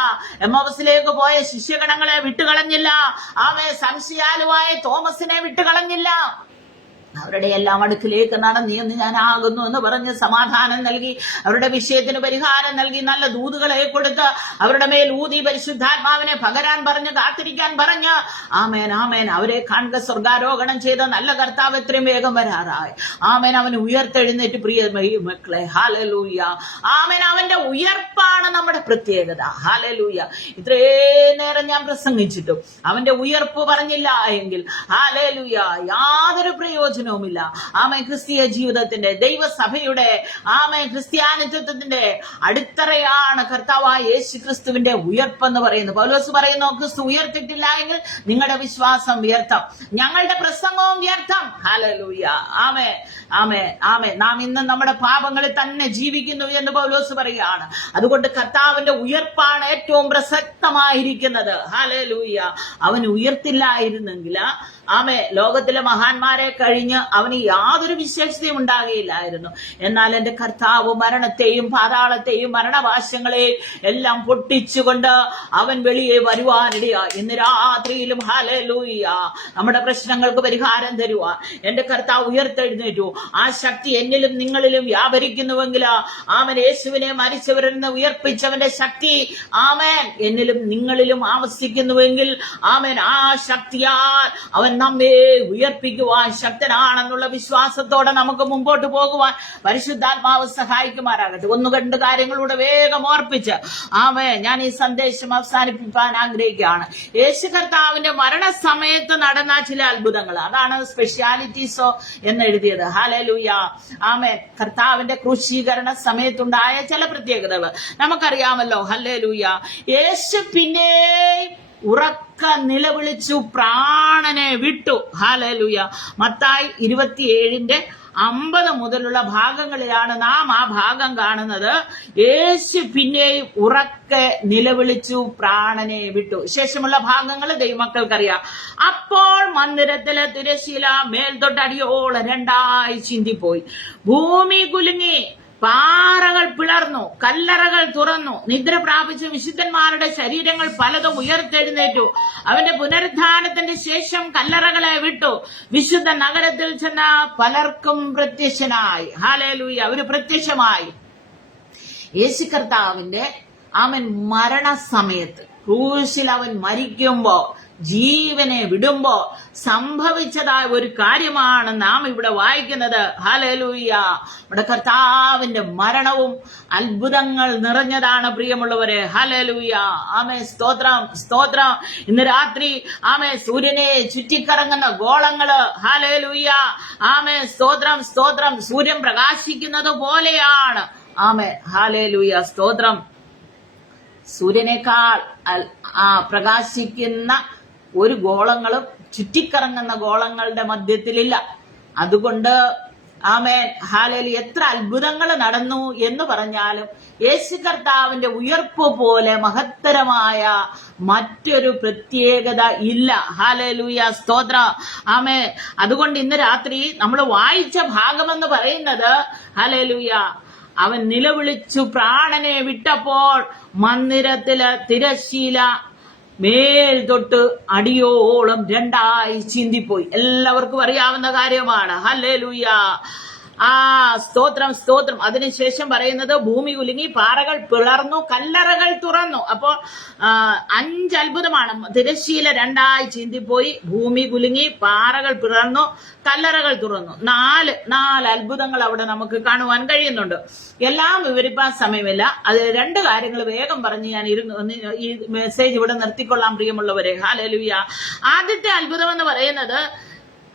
എമ്മോസിലേക്ക് പോയ ശിഷ്യഗണങ്ങളെ വിട്ടുകളഞ്ഞില്ല, ആമേ സംശയാലുവായ തോമസിനെ വിട്ടുകളഞ്ഞില്ല. അവരുടെ എല്ലാം അടുക്കിലേക്ക് നടന്നിയെന്ന് ഞാൻ ആകുന്നു എന്ന് പറഞ്ഞ് സമാധാനം നൽകി, അവരുടെ വിഷയത്തിന് പരിഹാരം നൽകി, നല്ല ദൂതുകളെ കൊടുത്ത് അവരുടെ മേൽ ഊതി പരിശുദ്ധാത്മാവിനെ പകരാൻ പറഞ്ഞ് കാത്തിരിക്കാൻ പറഞ്ഞ് ആമേൻ ആമേൻ അവരെ കാണുക സ്വർഗാരോഹണം ചെയ്ത നല്ല കർത്താവ് എത്രയും വേഗം വരാറായി. ആമേൻ അവൻ ഉയർത്തെഴുന്നേറ്റ് പ്രിയ മക്കളെ ഹല്ലേലൂയ. ആമേൻ അവന്റെ ഉയർപ്പാണ് നമ്മുടെ പ്രത്യേകത. ഹല്ലേലൂയ. ഇത്രയും നേരം ഞാൻ പ്രസംഗിച്ചിട്ടും അവന്റെ ഉയർപ്പ് പറഞ്ഞില്ല എങ്കിൽ ഹല്ലേലൂയ യാതൊരു പ്രയോജനവുമില്ല. ആമേൻ ക്രിസ്തീയ ജീവിതത്തിന്റെ ദൈവസഭയുടെ ആമേൻ ക്രിസ്ത്യാനിത്വത്തിന്റെ അടിത്തറയാണ് കർത്താവായ യേശു ക്രിസ്തുവിന്റെ ഉയർപ്പെന്ന് പറയുന്നത്. പൗലോസ് പറയുന്നു, ക്രിസ്തു ഉയർത്തിട്ടില്ല എങ്കിൽ നിങ്ങളുടെ വിശ്വാസം വ്യർത്ഥം, ഞങ്ങളുടെ പ്രസംഗവും വ്യർത്ഥം. ഹല്ലേലൂയ. ആമേൻ ആമേൻ ആമേൻ. നാം ഇന്ന് നമ്മുടെ പാപങ്ങളിൽ തന്നെ ജീവിക്കുന്നു എന്ന് പൗലോസ് പറയുകയാണ്. അതുകൊണ്ട് കർത്താവിന്റെ ഉയർപ്പാണ് ഏറ്റവും പ്രസക്തമായിരിക്കുന്നത്. ഹല്ലേലൂയ. അവൻ ഉയർത്തില്ലായിരുന്നെങ്കിൽ ആമേ ലോകത്തിലെ മഹാന്മാരെ കഴിഞ്ഞ് അവന് യാതൊരു വിശേഷതയും ഉണ്ടാകുകയില്ലായിരുന്നു. എന്നാൽ എന്റെ കർത്താവ് മരണത്തെയും പാതാളത്തെയും മരണവാശങ്ങളെയും എല്ലാം പൊട്ടിച്ചുകൊണ്ട് അവൻ വെളിയെ വരുവാനിടയായി. ഇന്ന് രാത്രിയിലും ഹല്ലേലൂയ നമ്മുടെ പ്രശ്നങ്ങൾക്ക് പരിഹാരം തരുവാൻ എന്റെ കർത്താവ് ഉയർത്തെഴുന്നേറ്റു. ആ ശക്തി എന്നിലും നിങ്ങളിലും വ്യാപരിക്കുന്നുവെങ്കിൽ ആമൻ യേശുവിനെ മരിച്ചവരിൽ നിന്ന് ഉയർപ്പിച്ചവന്റെ ശക്തി ആമേൻ എന്നിലും നിങ്ങളിലും ആവസിക്കുന്നുവെങ്കിൽ ആമേൻ ആ ശക്തിയാൽ അവൻ നമ്മെ ഉയർപ്പിക്കുവാൻ ശക്തനാണെന്നുള്ള വിശ്വാസത്തോടെ നമുക്ക് മുമ്പോട്ട് പോകുവാൻ പരിശുദ്ധാത്മാവ് സഹായിക്കുമാറാകട്ടെ. ഒന്ന് രണ്ട് കാര്യങ്ങളൂടെ വേഗം ഓർപ്പിച്ച് ഞാൻ ഈ സന്ദേശം അവസാനിപ്പിക്കാൻ ആഗ്രഹിക്കുകയാണ്. യേശു കർത്താവിന്റെ മരണസമയത്ത് നടന്ന ചില അത്ഭുതങ്ങൾ, അതാണ് സ്പെഷ്യാലിറ്റീസോ എന്ന് എഴുതിയത്. ഹല്ലേലൂയ. ആമേൻ. കർത്താവിന്റെ ക്രൂശീകരണ സമയത്തുണ്ടായ ചില പ്രത്യേകതകൾ നമുക്കറിയാമല്ലോ. ഹല്ലേലൂയ. യേശു പിന്നെ ഉറക്ക നിലവിളിച്ചു പ്രാണനെ വിട്ടു. ഹല്ലേലൂയ. മത്തായി 27:50 മുതലുള്ള ഭാഗങ്ങളിലാണ് നാം ആ ഭാഗം കാണുന്നത്. യേശു പിന്നെയും ഉറക്കെ നിലവിളിച്ചു പ്രാണനെ വിട്ടു. ശേഷമുള്ള ഭാഗങ്ങൾ ദൈവമക്കൾക്കറിയാം. അപ്പോൾ മന്ദിരത്തിലെ തിരശീല മേൽതൊട്ടടിയോളം രണ്ടായി ചിന്തിപ്പോയി, ഭൂമി കുലുങ്ങി, പാറകൾ പിളർന്നു, കല്ലറകൾ തുറന്നു. നിദ്ര പ്രാപിച്ച വിശുദ്ധന്മാരുടെ ശരീരങ്ങൾ പലതും ഉയർത്തെഴുന്നേറ്റു. അവന്റെ പുനരുദ്ധാനത്തിന്റെ ശേഷം കല്ലറകളെ വിട്ടു വിശുദ്ധ നഗരത്തിൽ ചെന്ന പലർക്കും പ്രത്യക്ഷനായി. ഹല്ലേലൂയ. അവര് പ്രത്യക്ഷമായി. യേശു കർത്താവിന്റെ അവൻ മരണസമയത്ത് ക്രൂശിൽ അവൻ മരിക്കുമ്പോ ജീവനെ വിടുമ്പോ സംഭവിച്ചതായ ഒരു കാര്യമാണ് നാം ഇവിടെ വായിക്കുന്നത്. ഹല്ലേലൂയ. നമ്മുടെ കർത്താവിന്റെ മരണവും അത്ഭുതങ്ങൾ നിറഞ്ഞതാണ് പ്രിയമുള്ളവരെ. ഹല്ലേലൂയ. ആമേ സ്തോത്രം സ്തോത്രം. ഇന്ന് രാത്രി ആമേ സൂര്യനെ ചുറ്റിക്കറങ്ങുന്ന ഗോളങ്ങള് ഹല്ലേലൂയ. ആമേ സ്തോത്രം സ്തോത്രം. സൂര്യൻ പ്രകാശിക്കുന്നത് പോലെയാണ്. ആമേ ഹല്ലേലൂയ സ്തോത്രം. സൂര്യനേക്കാൾ പ്രകാശിക്കുന്ന ഒരു ഗോളങ്ങളും ചുറ്റിക്കറങ്ങുന്ന ഗോളങ്ങളുടെ മധ്യത്തിലില്ല. അതുകൊണ്ട് ആമേൻ ഹല്ലേലൂയ. എത്ര അത്ഭുതങ്ങൾ നടന്നു എന്ന് പറഞ്ഞാലും യേശു കർത്താവിന്റെ ഉയർപ്പ് പോലെ മഹത്തരമായ മറ്റൊരു പ്രത്യേകത ഇല്ല. ഹല്ലേലൂയ സ്തോത്രം. ആമേൻ. അതുകൊണ്ട് ഇന്ന് രാത്രി നമ്മൾ വായിച്ച ഭാഗമെന്ന് പറയുന്നത് ഹല്ലേലൂയ, അവൻ നിലവിളിച്ചു പ്രാണനെ വിട്ടപ്പോൾ മന്ദിരത്തിലെ തിരശീല മേൽ തൊട്ട് അടിയോളം രണ്ടായി ചിന്തിപ്പോയി. എല്ലാവർക്കും അറിയാവുന്ന കാര്യമാണ്. ഹല്ലേലൂയ. സ്തോത്രം സ്തോത്രം. അതിനുശേഷം പറയുന്നത് ഭൂമി കുലുങ്ങി, പാറകൾ പിളർന്നു, കല്ലറകൾ തുറന്നു. അപ്പോൾ 5 അത്ഭുതമാണ്. തിരശ്ശീല രണ്ടായി ചിന്തിപ്പോയി, ഭൂമി കുലുങ്ങി, പാറകൾ പിളർന്നു, കല്ലറകൾ തുറന്നു. 4 അത്ഭുതങ്ങൾ അവിടെ നമുക്ക് കാണുവാൻ കഴിയുന്നുണ്ട്. എല്ലാം വിവരിപ്പാൻ സമയമില്ല. അത് 2 കാര്യങ്ങൾ വേഗം പറഞ്ഞ് ഞാൻ ഈ മെസ്സേജ് ഇവിടെ നിർത്തിക്കൊള്ളാം പ്രിയമുള്ളവരെ. ഹല്ലേലൂയ. ആദ്യത്തെ അത്ഭുതം എന്ന് പറയുന്നത്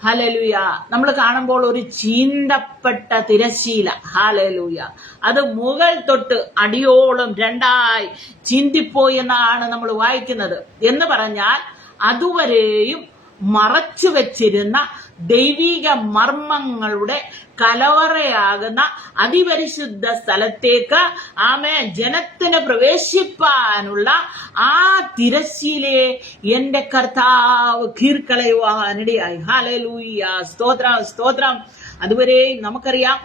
ഹല്ലേലൂയ, നമ്മൾ കാണുമ്പോൾ ഒരു ചീന്തപ്പെട്ട തിരശീല. ഹല്ലേലൂയ. അത് മുകൾ തൊട്ട് അടിയോളം രണ്ടായി ചിന്തിപ്പോയി എന്നാണ് നമ്മൾ വായിക്കുന്നത്. എന്ന് പറഞ്ഞാൽ അതുവരെയും മറച്ചു വെച്ചിരുന്ന ദൈവിക മർമ്മങ്ങളുടെ കലവറയാകുന്ന അതിപരിശുദ്ധ സ്ഥലത്തേക്ക് ജനത്തിന് പ്രവേശിപ്പാനുള്ള ആ തിരശ്ശീലയെ എന്റെ കർത്താവ് കീഴ്ക്കളയുവാനിടയായി. ഹല്ലേലൂയ സ്തോത്രം സ്തോത്രം. അതുവരെ നമുക്കറിയാം,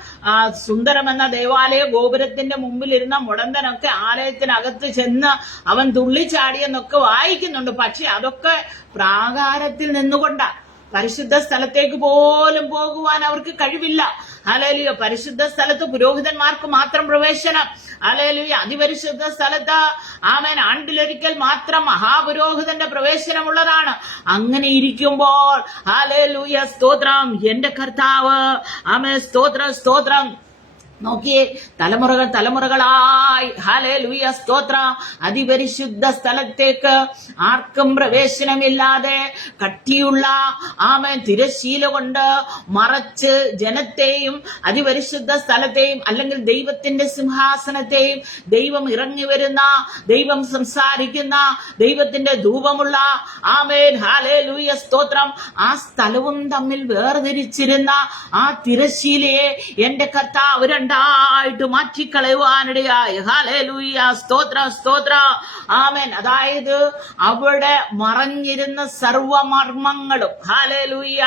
സുന്ദരമെന്ന ദേവാലയ ഗോപുരത്തിന്റെ മുമ്പിലിരുന്ന മുടന്തനൊക്കെ ആലയത്തിനകത്ത് ചെന്ന് അവൻ തുള്ളിച്ചാടിയെന്നൊക്കെ വായിക്കുന്നുണ്ട്. പക്ഷെ അതൊക്കെ പ്രാകാരത്തിൽ നിന്നുകൊണ്ടാ. പരിശുദ്ധ സ്ഥലത്തേക്ക് പോലും പോകുവാൻ അവർക്ക് കഴിവില്ല. ഹല്ലേലൂയ. പരിശുദ്ധ സ്ഥലത്ത് പുരോഹിതന്മാർക്ക് മാത്രം പ്രവേശനം. ഹല്ലേലൂയ. അതിപരിശുദ്ധ സ്ഥലത്ത് ആമേൻ ആണ്ടിലൊരിക്കൽ മാത്രം മഹാപുരോഹിതന്റെ പ്രവേശനമുള്ളതാണ്. അങ്ങനെ ഇരിക്കുമ്പോൾ ഹല്ലേലൂയ, സ്തോത്രം, എന്റെ കർത്താവ്, ആമേൻ, സ്തോത്രം, സ്തോത്രം. നോക്കിയേ, തലമുറകളായി ഹല്ലേലൂയ, സ്തോത്രം, അതിപരിശുദ്ധ സ്ഥലത്തേക്ക് ആർക്കും പ്രവേശനമില്ലാതെ കട്ടിയുള്ള ആമേൻ തിരശ്ശീല കൊണ്ട് മറച്ച് ജനത്തെയും അതിപരിശുദ്ധ സ്ഥലത്തെയും അല്ലെങ്കിൽ ദൈവത്തിന്റെ സിംഹാസനത്തെയും ദൈവം ഇറങ്ങി വരുന്ന, ദൈവം സംസാരിക്കുന്ന, ദൈവത്തിന്റെ ധൂപമുള്ള ആമേൻ ഹല്ലേലൂയ, സ്തോത്രം, ആ സ്ഥലവും തമ്മിൽ വേർതിരിച്ചിരുന്ന ആ തിരശ്ശീലയെ എന്റെ കർത്താവ് രണ്ടായിട്ട് മാറ്റിക്കളയുവാനിടയായി. ഹല്ലേലൂയ, സ്തോത്രം, സ്തോത്രം, ആമേൻ. അതായത് അവിടെ മറഞ്ഞിരുന്ന സർവമർമ്മങ്ങളും ഹല്ലേലൂയ,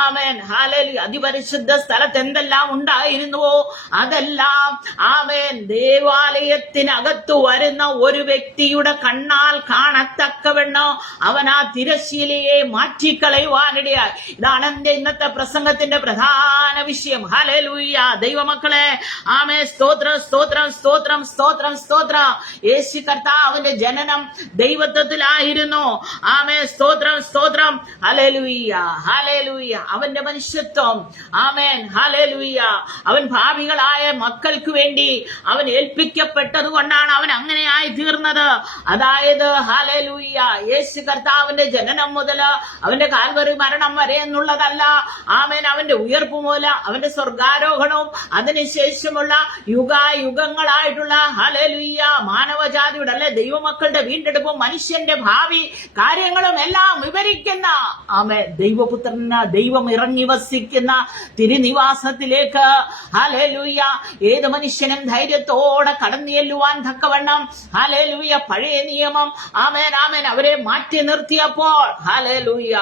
ആമേൻ, ഹല്ലേലൂയ, അതിപരിശുദ്ധ സ്ഥലത്ത് എന്തെല്ലാം ഉണ്ടായിരുന്നുവോ അതെല്ലാം ആമേൻ ദേവാലയത്തിനകത്തു വരുന്ന ഒരു വ്യക്തിയുടെ കണ്ണാൽ കാണത്തക്കവണ്ണം അവൻ ആ തിരശ്ശീലയെ മാറ്റിക്കളയുവാനിടയായി. ഇതാണ് എന്റെ ഇന്നത്തെ പ്രസംഗത്തിന്റെ പ്രധാന വിഷയം. ഹല്ലേലൂയ, ദൈവമക്കളെ, ആമേ, സ്തോത്രം, സ്തോത്രം, സ്തോത്രം, സ്തോത്രം, സ്തോത്രം. യേശു കർത്താവിന്റെ ജനനം ദൈവത്വത്തിലായിരുന്നു. ആമേ, സ്തോത്രം, സ്തോത്രം, ഹല്ലേലൂയ, ഹല്ലേലൂയ. അവന്റെ മനുഷ്യത്വം, ആമേൻ, ഹല്ലേലൂയ, അവൻ ഭാവികളായ മക്കൾക്ക് വേണ്ടി അവൻ ഏൽപ്പിക്കപ്പെട്ടത് കൊണ്ടാണ് അവൻ അങ്ങനെയായി തീർന്നത്. അതായത് ഹല്ലേലൂയ, യേശു കർത്താവിന്റെ ജനനം മുതൽ അവന്റെ കാൽവറി മരണം വരെ എന്നുള്ളതല്ല, ആമേൻ, അവന്റെ ഉയർപ്പ് മുതൽ അവന്റെ സ്വർഗാരോഹണവും അതിനുശേഷമുള്ള യുഗായുഗങ്ങളായിട്ടുള്ള ഹല്ലേലൂയ മാനവജാതിയുടെ അല്ലെ ദൈവമക്കളുടെ വീണ്ടെടുപ്പും മനുഷ്യന്റെ ഭാവി കാര്യങ്ങളും എല്ലാം വിവരിക്കുന്ന ആമേൻ ദൈവപുത്രന് ദൈവം ഇറങ്ങി വസിക്കുന്ന തിരുനിവാസത്തിലേക്ക് ഹല്ലേലൂയ ഏത് മനുഷ്യനും ധൈര്യത്തോടെ കടന്നു ചെല്ലുവാൻ തക്കവണ്ണം ഹല്ലേലൂയ പഴയ നിയമം ആമേൻ, ആമേൻ, അവരെ മാറ്റി നിർത്തിയപ്പോൾ ഹല്ലേലൂയ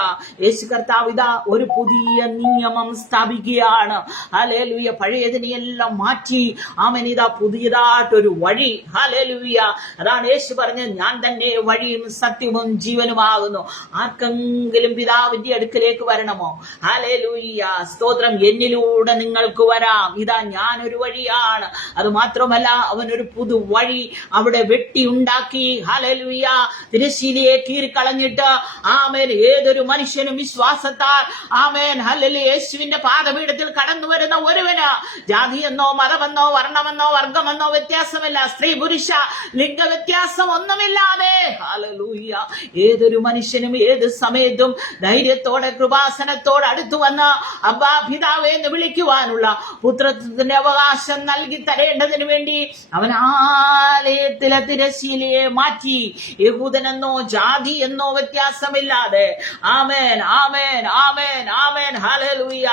യേശു കർത്താവ് ഇതാ ഒരു പുതിയ നിയമം സ്ഥാപിക്കുകയാണ്. ഹല്ലേലൂയ, പഴയതിനെയെല്ലാം മാറ്റി ആമേൻ ഇതാ പുതിയതായിട്ടൊരു വഴി. ഹല്ലേലൂയ, അതാണ് യേശു പറഞ്ഞത്, ഞാൻ തന്നെ വഴിയും സത്യവും ജീവനുമാകുന്നു. ആർക്കെങ്കിലും പിതാവിന്റെ അടുക്കലേക്ക് വരണമോ? ഹല്ലേലൂയ, സ്തോത്രം, എന്നിലൂടെ നിങ്ങൾക്ക് വരാം. ഇതാ ഞാനൊരു വഴിയാണ്. അത് മാത്രമല്ല അവനൊരു പുതു വഴി അവിടെ വെട്ടി ഉണ്ടാക്കി. ഹല്ലേലൂയ, തിരശ്ശീലയെ കീറിക്കളഞ്ഞിട്ട് ആമേൻ ഏതൊരു മനുഷ്യനും വിശ്വാസത്താൽ ആമേൻ ഹല്ലേലൂയ യേശുവിന്റെ പാദപീഠത്തിൽ കടന്നു വരുന്ന ഒരുവന് ജാതിയെന്നോ മതമെന്നോ വർണ്ണമെന്നോ വർഗമെന്നോ വ്യത്യാസമില്ല, സ്ത്രീ പുരുഷ ലിംഗ വ്യത്യാസം ഒന്നുമില്ലാതെ ഹല്ലേലൂയ ഏതൊരു മനുഷ്യനും ഏത് സമയത്തും ധൈര്യത്തോടെ കൃപാസനത്തോടെ അടുത്തു വന്ന് അബ്ബാ പിതാവേ എന്ന് വിളിക്കുവാനുള്ള പുത്രത്വത്തിന്റെ അവകാശം നൽകി തരേണ്ടതിന് വേണ്ടി അവൻ ആലയത്തിലെ തിരശ്ശീലയെ മാറ്റി. യഹൂദനെന്നോ ജാതി എന്നോ വ്യത്യാസമില്ലാതെ ആമേൻ, ആമേൻ, ആമേൻ, ആമേൻ, ഹല്ലേലൂയ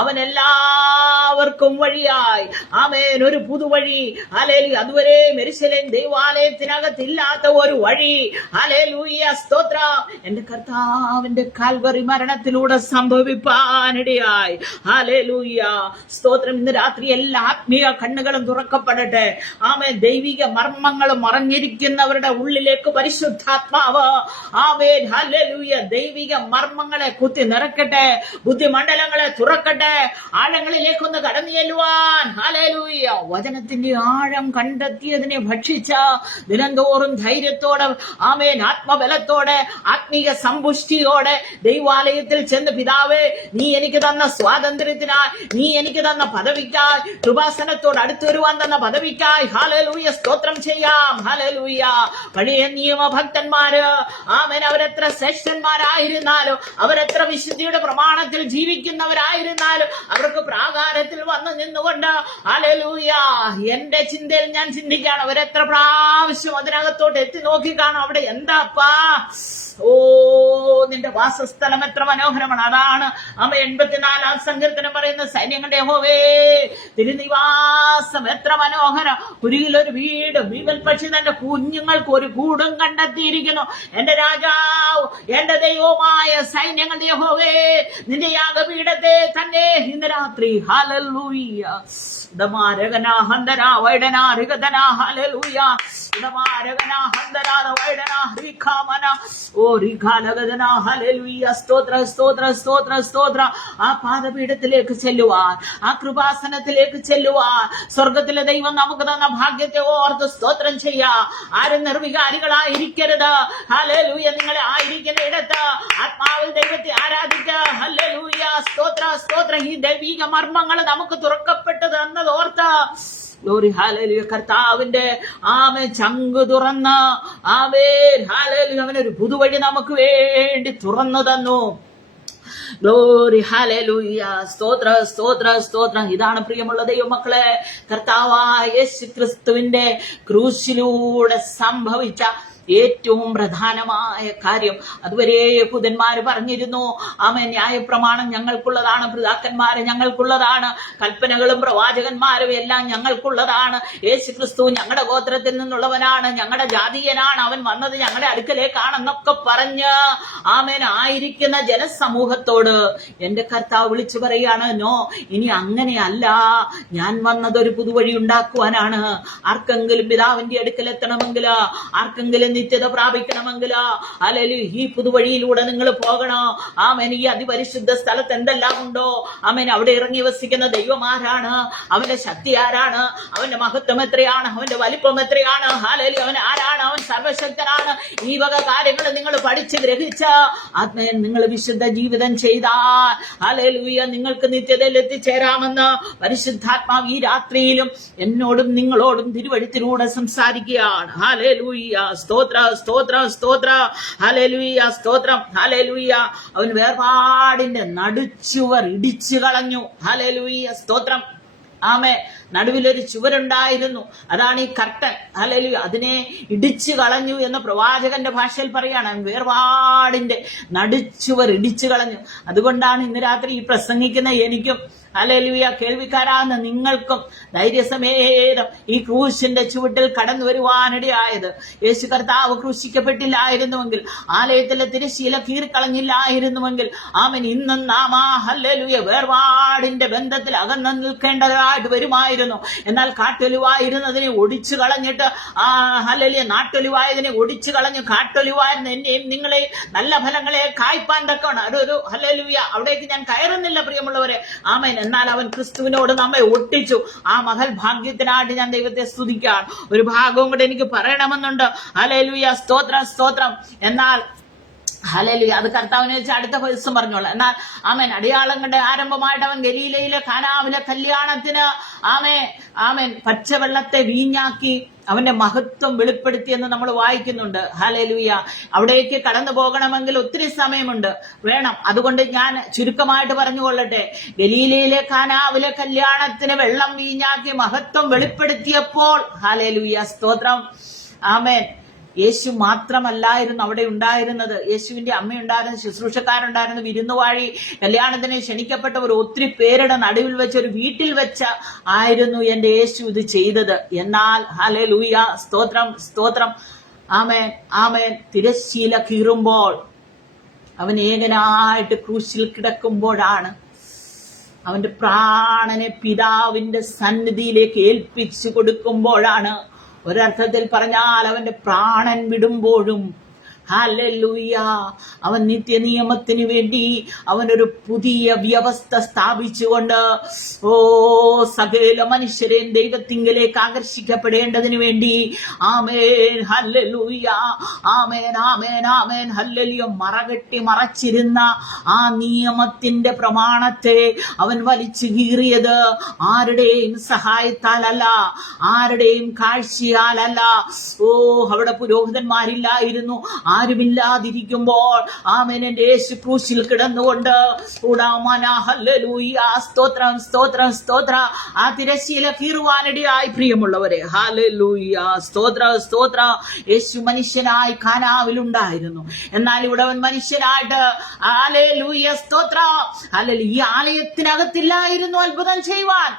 അവൻ എല്ലാവർക്കും വഴിയായി. ആമേൻ, ഒരു പുതുവഴി. ഹല്ലേലൂയ, അതുവരെ യെരൂശലേം ദേവാലയത്തിനകത്തില്ലാത്ത ഒരു വഴി. ഹല്ലേലൂയ, സ്തോത്രം, എന്റെ കർത്താവിന്റെ കാൽവറി മരണത്തിലൂടെ സംഭവിപ്പാനിടയായി. ഹല്ലേലൂയ, സ്തോത്രം. ഇന്ന് രാത്രി എല്ലാ ആത്മീയ കണ്ണുകളും തുറക്കപ്പെടട്ടെ. ആമേൻ, ദൈവിക മർമ്മങ്ങളും മറഞ്ഞിരിക്കുന്നവരുടെ ഉള്ളിലേക്ക് പരിശുദ്ധാത്മാവ് ആമേൻ ഹല്ലേലൂയ ദൈവിക മർമ്മങ്ങളെ കുത്തി നിറക്കട്ടെ, ബുദ്ധിമണ്ഡലങ്ങളെ തുറക്കട്ടെ, ആഴങ്ങളിലേക്കൊന്ന് കടന്നു ചെല്ലുവാൻ. ഹല്ലേലൂയ, വചനത്തിന്റെ ആഴം കണ്ടെത്തിയതിനെ ഭക്ഷിച്ച ദിനംതോറും ധൈര്യത്തോടെ ആമേൻ ആത്മബലത്തോടെ ആത്മീയ സമ്പുഷ്ടിയോടെ ദൈവാലയത്തിൽ ചെന്ന് പിതാവേ നീ എനിക്ക് തന്ന സ്വാതന്ത്ര്യത്തിനായി, നീ എനിക്ക് തന്ന പദവിക്കായി, കൃപാസനത്തോട് അടുത്തു വരുവാൻ തന്ന പദവിക്കായി ഹല്ലേലൂയ സ്തോത്രം ചെയ്യാം. ഹല്ലേലൂയ, പഴയ നിയമ ഭക്തന്മാര് ആമേൻ അവരെത്ര ശ്രേഷ്ഠന്മാരായിരുന്നാലും അവരെത്ര വിശുദ്ധിയുടെ പ്രമാണത്തിൽ ജീവിക്കുന്നവരായിരുന്നാലും അവർക്ക് പ്രാകാരത്തിൽ വന്നു നിന്നുകൊണ്ട് ഹല്ലേലൂയ എന്റെ ചിന്തയിൽ ഞാൻ ചിന്തിക്കുകയാണ്, അവരെത്ര പ്രാവശ്യം അതിനകത്തോട്ട് എത്തി നോക്കിക്കാണും അവിടെ എന്താപ്പാ ഓ നിന്റെ വാസസ്ഥലം എത്ര മനോഹരമാണ്. അതാണ് അമ്മ 84-ാം സങ്കീർത്തനം പറയുന്ന സൈന്യങ്ങളുടെ യഹോവേ തിരുനിവാസം എത്ര മനോഹരം. കുരിയിലൊരു വീട്, വീവൽ പക്ഷി തന്റെ കുഞ്ഞുങ്ങൾക്ക് ഒരു കൂടും കണ്ടെത്തിയിരിക്കുന്നു. എന്റെ രാജാവ് എന്റെ ദൈവമായ സൈന്യങ്ങളുടെ യഹോവേ നിന്റെ യാഗപീഠത്തെ തന്നെ ഇന്ന് രാത്രി ഹല്ലേലൂയ ദമാരകനാ ഹന്ദരാ വൈഡനാ രിഗദനാ ഹല്ലേലൂയ ദമാരകനാ ഹന്ദരാ വൈഡനാ റിഖാമന ഓ റിഖാലഗദനാ ഹല്ലേലൂയ ഹല്ലേലൂയ. സ്തോത്ര സ്തോത്ര സ്തോത്ര സ്തോത്ര. ആ പാദപീഠത്തിലേക്ക് ചെല്ലുവാൻ, ആ കൃപാസനത്തിലേക്ക് ചെല്ലുവാൻ സ്വർഗത്തിലെ ദൈവം നമുക്ക് തന്ന ഭാഗ്യത്തെ ഓർത്ത് സ്തോത്രം ചെയ്യാ. ആരും നിർവികാരികളായിരിക്കരുത്. ഹല്ലേലൂയ. നിങ്ങളെ ആയിരിക്കുന്ന ഇടത്ത് ആത്മാവിൽ ദൈവത്തെ ആരാധിക്കുക. ഹല്ലേലൂയ. സ്തോത്ര സ്തോത്ര. ഈ ദൈവിക മർമ്മങ്ങൾ നമുക്ക് തുറക്കപ്പെട്ടത് എന്നതോർത്ത് ഗ്ലോറി. ഹല്ലേലൂയ. കർത്താവിന്റെ ചങ്ക് തുറന്ന് ഹല്ലേലൂയ, അവനൊരു പുതുവഴി നമുക്ക് വേണ്ടി തുറന്നു തന്നു. ഗ്ലോറി. ഹല്ലേലൂയ. സ്തോത്ര സ്തോത്ര സ്തോത്രം. ഇതാണ് പ്രിയമുള്ള ദൈവമക്കളെ, കർത്താവായ യേശു ക്രിസ്തുവിന്റെ ക്രൂശിലൂടെ സംഭവിച്ച ഏറ്റവും പ്രധാനമായ കാര്യം. അതുവരെ യഹൂദന്മാര് പറഞ്ഞിരുന്നു, ന്യായപ്രമാണം ഞങ്ങൾക്കുള്ളതാണ്, പിതാക്കന്മാര് ഞങ്ങൾക്കുള്ളതാണ്, കൽപ്പനകളും പ്രവാചകന്മാരും എല്ലാം ഞങ്ങൾക്കുള്ളതാണ്, യേശു ക്രിസ്തു ഞങ്ങളുടെ ഗോത്രത്തിൽ നിന്നുള്ളവനാണ്, ഞങ്ങളുടെ ജാതീയനാണ്, അവൻ വന്നത് ഞങ്ങളുടെ അടുക്കലേക്കാണെന്നൊക്കെ പറഞ്ഞ് ആയിരിക്കുന്ന ജനസമൂഹത്തോട് എന്റെ കർത്താവ് വിളിച്ചു പറയാണ്, നോ, ഇനി അങ്ങനെയല്ല, ഞാൻ വന്നത് ഒരു പുതുവഴി ഉണ്ടാക്കുവാനാണ്. ആർക്കെങ്കിലും പിതാവിന്റെ അടുക്കലെത്തണമെങ്കിൽ, ആർക്കെങ്കിലും നിത്യത പ്രാപിക്കണമെങ്കിൽ ഈ പുതുവഴിയിലൂടെ നിങ്ങൾ പോകണോ. ഈ അതിപരിശുദ്ധ സ്ഥലത്ത് എന്തെല്ലാം ഉണ്ടോ, അവിടെ ഇറങ്ങി വസിക്കുന്ന ദൈവം ആരാണ്, അവന്റെ ശക്തി ആരാണ്, അവന്റെ മഹത്വം എത്രയാണ്, അവന്റെ വലിപ്പം എത്രയാണ്, അവൻ ആരാണ്, അവൻ സർവശക്തനാണ്. ഈ വക കാര്യങ്ങൾ നിങ്ങൾ പഠിച്ച് ഗ്രഹിച്ച് നിങ്ങൾ വിശുദ്ധ ജീവിതം ചെയ്താൽ നിങ്ങൾക്ക് നിത്യതയിൽ എത്തിച്ചേരാമെന്ന് പരിശുദ്ധാത്മാവ് ഈ രാത്രിയിലും എന്നോടും നിങ്ങളോടും തിരുവഴുത്തിലൂടെ സംസാരിക്കുകയാണ്. ഹല്ലേലൂയ. സ്തോത്ര സ്തോത്ര സ്തോത്ര. ഹല്ലേലൂയ. സ്തോത്രം. ഹല്ലേലൂയ. അവൻ വേർപാടിന്റെ നടുച്ചുവർ ഇടിച്ചു കളഞ്ഞു. ഹല്ലേലൂയ. സ്തോത്രം. നടുവിലൊരു ചുവരുണ്ടായിരുന്നു, അതാണ് ഈ കർട്ടൻ. ഹല്ലേലൂയ. അതിനെ ഇടിച്ചു കളഞ്ഞു എന്ന് പ്രവാചകന്റെ ഭാഷയിൽ പറയാണ്. വേർപാടിന്റെ നടുച്ചുവർ ഇടിച്ചു കളഞ്ഞു. അതുകൊണ്ടാണ് ഇന്ന് രാത്രി ഈ പ്രസംഗിക്കുന്ന എനിക്കും ഹല്ലേലൂയ കേൾവിക്കാരാകുന്ന നിങ്ങൾക്കും ധൈര്യസമേതം ഈ ക്രൂശിന്റെ ചുവട്ടിൽ കടന്നു വരുവാനിടയായത്. യേശു കർത്താവ് ക്രൂശിക്കപ്പെട്ടില്ലായിരുന്നുവെങ്കിൽ, ആലയത്തിലെ തിരശ്ശീല കീറിക്കളഞ്ഞില്ലായിരുന്നുവെങ്കിൽ, ഇന്നും നാം ഹല്ലേലൂയ വേർപാടിന്റെ ബന്ധത്തിൽ അകന്നു നിൽക്കേണ്ടതായിട്ട് വരുമായിരുന്നു. എന്നാൽ കാട്ടൊലിവായിരുന്നതിനെ ഒടിച്ചു കളഞ്ഞിട്ട് ഹല്ലേലൂയ നാട്ടൊലിവായതിനെ ഒടിച്ചു കളഞ്ഞു കാട്ടൊലിവായിരുന്ന എന്റെയും നിങ്ങളെയും നല്ല ഫലങ്ങളെ കായ്പാൻ തക്കവണ്ണം ഒരു ഹല്ലേലൂയ അവിടേക്ക് ഞാൻ കയറുന്നില്ല പ്രിയമുള്ളവരെ. എന്നാൽ അവൻ ക്രിസ്തുവിനോട് നമ്മെ ഒട്ടിച്ചു. ആ മഹൽ ഭാഗ്യത്തിനായിട്ട് ഞാൻ ദൈവത്തെ സ്തുതിക്കുകയാണ്. ഒരു ഭാഗവും കൂടെ എനിക്ക് പറയണമെന്നുണ്ട്. ഹല്ലേലൂയ. സ്തോത്രം സ്തോത്രം. എന്നാൽ ഹല്ലേലൂയ, അത് കർത്താവിനെ വെച്ച് അടുത്ത ദിവസം പറഞ്ഞോളാം. എന്നാൽ അടയാളങ്ങളുടെ ആരംഭമായിട്ട് അവൻ ഗലീലയിലെ കാനാവിലെ കല്യാണത്തിന് പച്ചവെള്ളത്തെ വീഞ്ഞാക്കി അവന്റെ മഹത്വം വെളിപ്പെടുത്തിയെന്ന് നമ്മൾ വായിക്കുന്നുണ്ട്. ഹല്ലേലൂയ. അവിടേക്ക് കടന്നു പോകണമെങ്കിൽ ഒത്തിരി സമയമുണ്ട് വേണം. അതുകൊണ്ട് ഞാൻ ചുരുക്കമായിട്ട് പറഞ്ഞുകൊള്ളട്ടെ. ഗലീലയിലെ കാനാവിലെ കല്യാണത്തിന് വെള്ളം വീഞ്ഞാക്കി മഹത്വം വെളിപ്പെടുത്തിയപ്പോൾ ഹല്ലേലൂയ സ്തോത്രം. യേശു മാത്രമല്ലായിരുന്നു അവിടെ ഉണ്ടായിരുന്നത്. യേശുവിന്റെ അമ്മയുണ്ടായിരുന്നു, ശുശ്രൂഷക്കാരുണ്ടായിരുന്നു, വിരുന്നുവാഴി, കല്യാണത്തിന് ക്ഷണിക്കപ്പെട്ടവർ ഒത്തിരി പേരുടെ നടുവിൽ വെച്ച് ഒരു വീട്ടിൽ വെച്ച് ആയിരുന്നു എന്റെ യേശു ഇത് ചെയ്തത്. എന്നാൽ ഹല്ലേലൂയ സ്തോത്രം സ്തോത്രം. തിരശ്ശീല കീറുമ്പോൾ, അവൻ ഏകനായിട്ട് ക്രൂശിൽ കിടക്കുമ്പോഴാണ് അവന്റെ പ്രാണനെ പിതാവിന്റെ സന്നിധിയിലേക്ക് ഏൽപ്പിച്ചു കൊടുക്കുമ്പോഴാണ്, ഒരർത്ഥത്തിൽ പറഞ്ഞാൽ അവന്റെ പ്രാണൻ വിടുമ്പോഴും ഹല്ലേലൂയ അവൻ നിത്യനിയമത്തിന് വേണ്ടി അവനൊരു പുതിയ വ്യവസ്ഥ സ്ഥാപിച്ചുകൊണ്ട് സകല മനുഷ്യരെയും ദൈവത്തിങ്കലേക്ക് ആകർഷിക്കപ്പെടേണ്ടതിന് വേണ്ടി ഹല്ലേലൂയ ഹല്ലേലൂയ മറകെട്ടി മറച്ചിരുന്ന ആ നിയമത്തിന്റെ പ്രമാണത്തെ അവൻ വലിച്ചു കീറിയത് ആരുടെയും സഹായത്താലല്ല, ആരുടെയും കാഴ്ചയാലല്ല. അവിടെ പുരോഹിതന്മാരില്ലായിരുന്നു, ആരുമില്ലാതിരിക്കുമ്പോൾ എന്റെ യേശു ക്രൂശിൽ കിടന്നുകൊണ്ട് സ്തോത്രം സ്തോത്രം സ്തോത്ര ആ തിരശ്ശീല കീറുവാനിടയായി പ്രിയമുള്ളവരെ. ഹല്ലേലൂയ സ്തോത്ര സ്തോത്ര. യേശു മനുഷ്യനായി കാനാവിലുണ്ടായിരുന്നു. എന്നാൽ ഇവിടെ അവൻ മനുഷ്യനായിട്ട് ഹല്ലേലൂയ സ്തോത്ര ഈ ആലയത്തിനകത്തില്ലായിരുന്നു അത്ഭുതം ചെയ്യുവാൻ.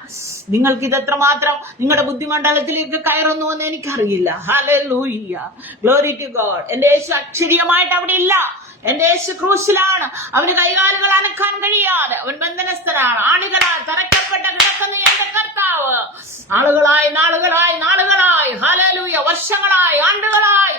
നിങ്ങൾക്ക് ഇതെത്രമാത്രം നിങ്ങളുടെ ബുദ്ധിമണ്ഡലത്തിലേക്ക് കയറുന്നു എന്ന് എനിക്കറിയില്ല. Hallelujah glory to God. എന്റെ യേശു അക്ഷരീയമായിട്ട് അവിടെ ഇല്ല. എന്റെ യേശു ക്രൂശിലാണ്. അവന് കൈകാലുകൾ അനക്കാൻ കഴിയാതെ അവൻ ബന്ധനസ്ഥനാണ്. ആണികളാൽ തറയ്ക്കപ്പെട്ട കിടക്കുന്ന എന്റെ കർത്താവ് നാളുകളായി നാളുകളായി നാളുകളായി ഹല്ലേലൂയ വർഷങ്ങളായി ആണ്ടുകളായി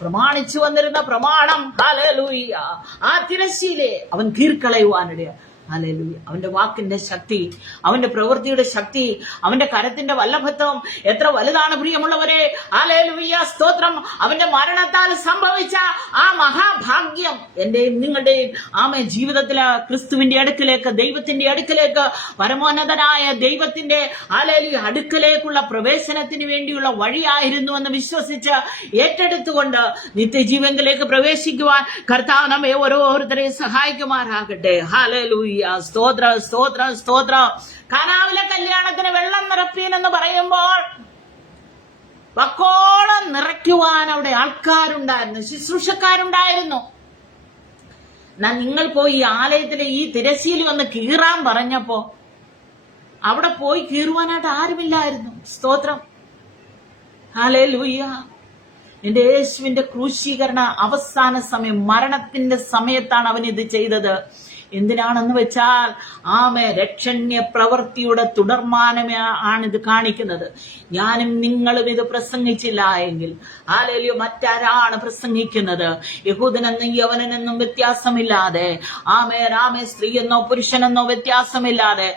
പ്രമാണിച്ചു വന്നിരുന്ന പ്രമാണം ഹല്ലേലൂയ ആ തിരശ്ശീലെ അവൻ കീഴ്ക്കളയുവാനിടയാ. ഹല്ലേലൂയ. അവന്റെ വാക്കിന്റെ ശക്തി, അവന്റെ പ്രവൃത്തിയുടെ ശക്തി, അവന്റെ കരത്തിന്റെ വല്ലഭത്വം എത്ര വലുതാണ് പ്രിയമുള്ളവരെ. ഹല്ലേലൂയ, സ്തോത്രം. അവന്റെ മരണത്താൽ സംഭവിച്ച ആ മഹാഭാഗ്യം എന്റെയും നിങ്ങളുടെയും ജീവിതത്തില് ക്രിസ്തുവിന്റെ അടുക്കലേക്ക്, ദൈവത്തിന്റെ അടുക്കലേക്ക്, പരമോന്നതനായ ദൈവത്തിന്റെ ഹല്ലേലൂയ അടുക്കലേക്കുള്ള പ്രവേശനത്തിന് വേണ്ടിയുള്ള വഴിയായിരുന്നു എന്ന് വിശ്വസിച്ച് ഏറ്റെടുത്തുകൊണ്ട് നിത്യജീവനിലേക്ക് പ്രവേശിക്കുവാൻ കർത്താവ് നമ്മെ ഓരോരുത്തരെയും സഹായിക്കുമാറാകട്ടെ. ഹല്ലേലൂയ, സ്തോത്രം, സ്തോത്രം, സ്തോത്രം. കാനാവിലെ കല്യാണത്തിന് വെള്ളം നിറപ്പീനെന്ന് പറയുമ്പോൾ വക്കോളം നിറയ്ക്കുവാൻ അവിടെ ആൾക്കാരുണ്ടായിരുന്നു, ശുശ്രൂഷക്കാരുണ്ടായിരുന്നു. നിങ്ങൾ പോയി ഈ ആലയത്തിലെ ഈ തിരശ്ശീല വന്ന് കീറാൻ പറഞ്ഞപ്പോ അവിടെ പോയി കീറുവാനായിട്ട് ആരുമില്ലായിരുന്നു. സ്തോത്രം, ഹല്ലേലൂയ. എന്റെ യേശുവിന്റെ ക്രൂശീകരണ അവസാന സമയം, മരണത്തിന്റെ സമയത്താണ് അവൻ ഇത് ചെയ്തത്. എന്തിനാണെന്ന് വെച്ചാൽ രക്ഷണ്യ പ്രവൃത്തിയുടെ തുടർമാനമേ ആണിത് കാണിക്കുന്നത്. ഞാനും നിങ്ങളും ഇത് പ്രസംഗിച്ചില്ല എങ്കിൽ ഹല്ലേലൂയ മറ്റാരാണ് പ്രസംഗിക്കുന്നത്? യഹൂദനെന്നും യവനനെന്നും വ്യത്യാസമില്ലാതെ, സ്ത്രീയെന്നോ പുരുഷനെന്നോ വ്യത്യാസമില്ലാതെ,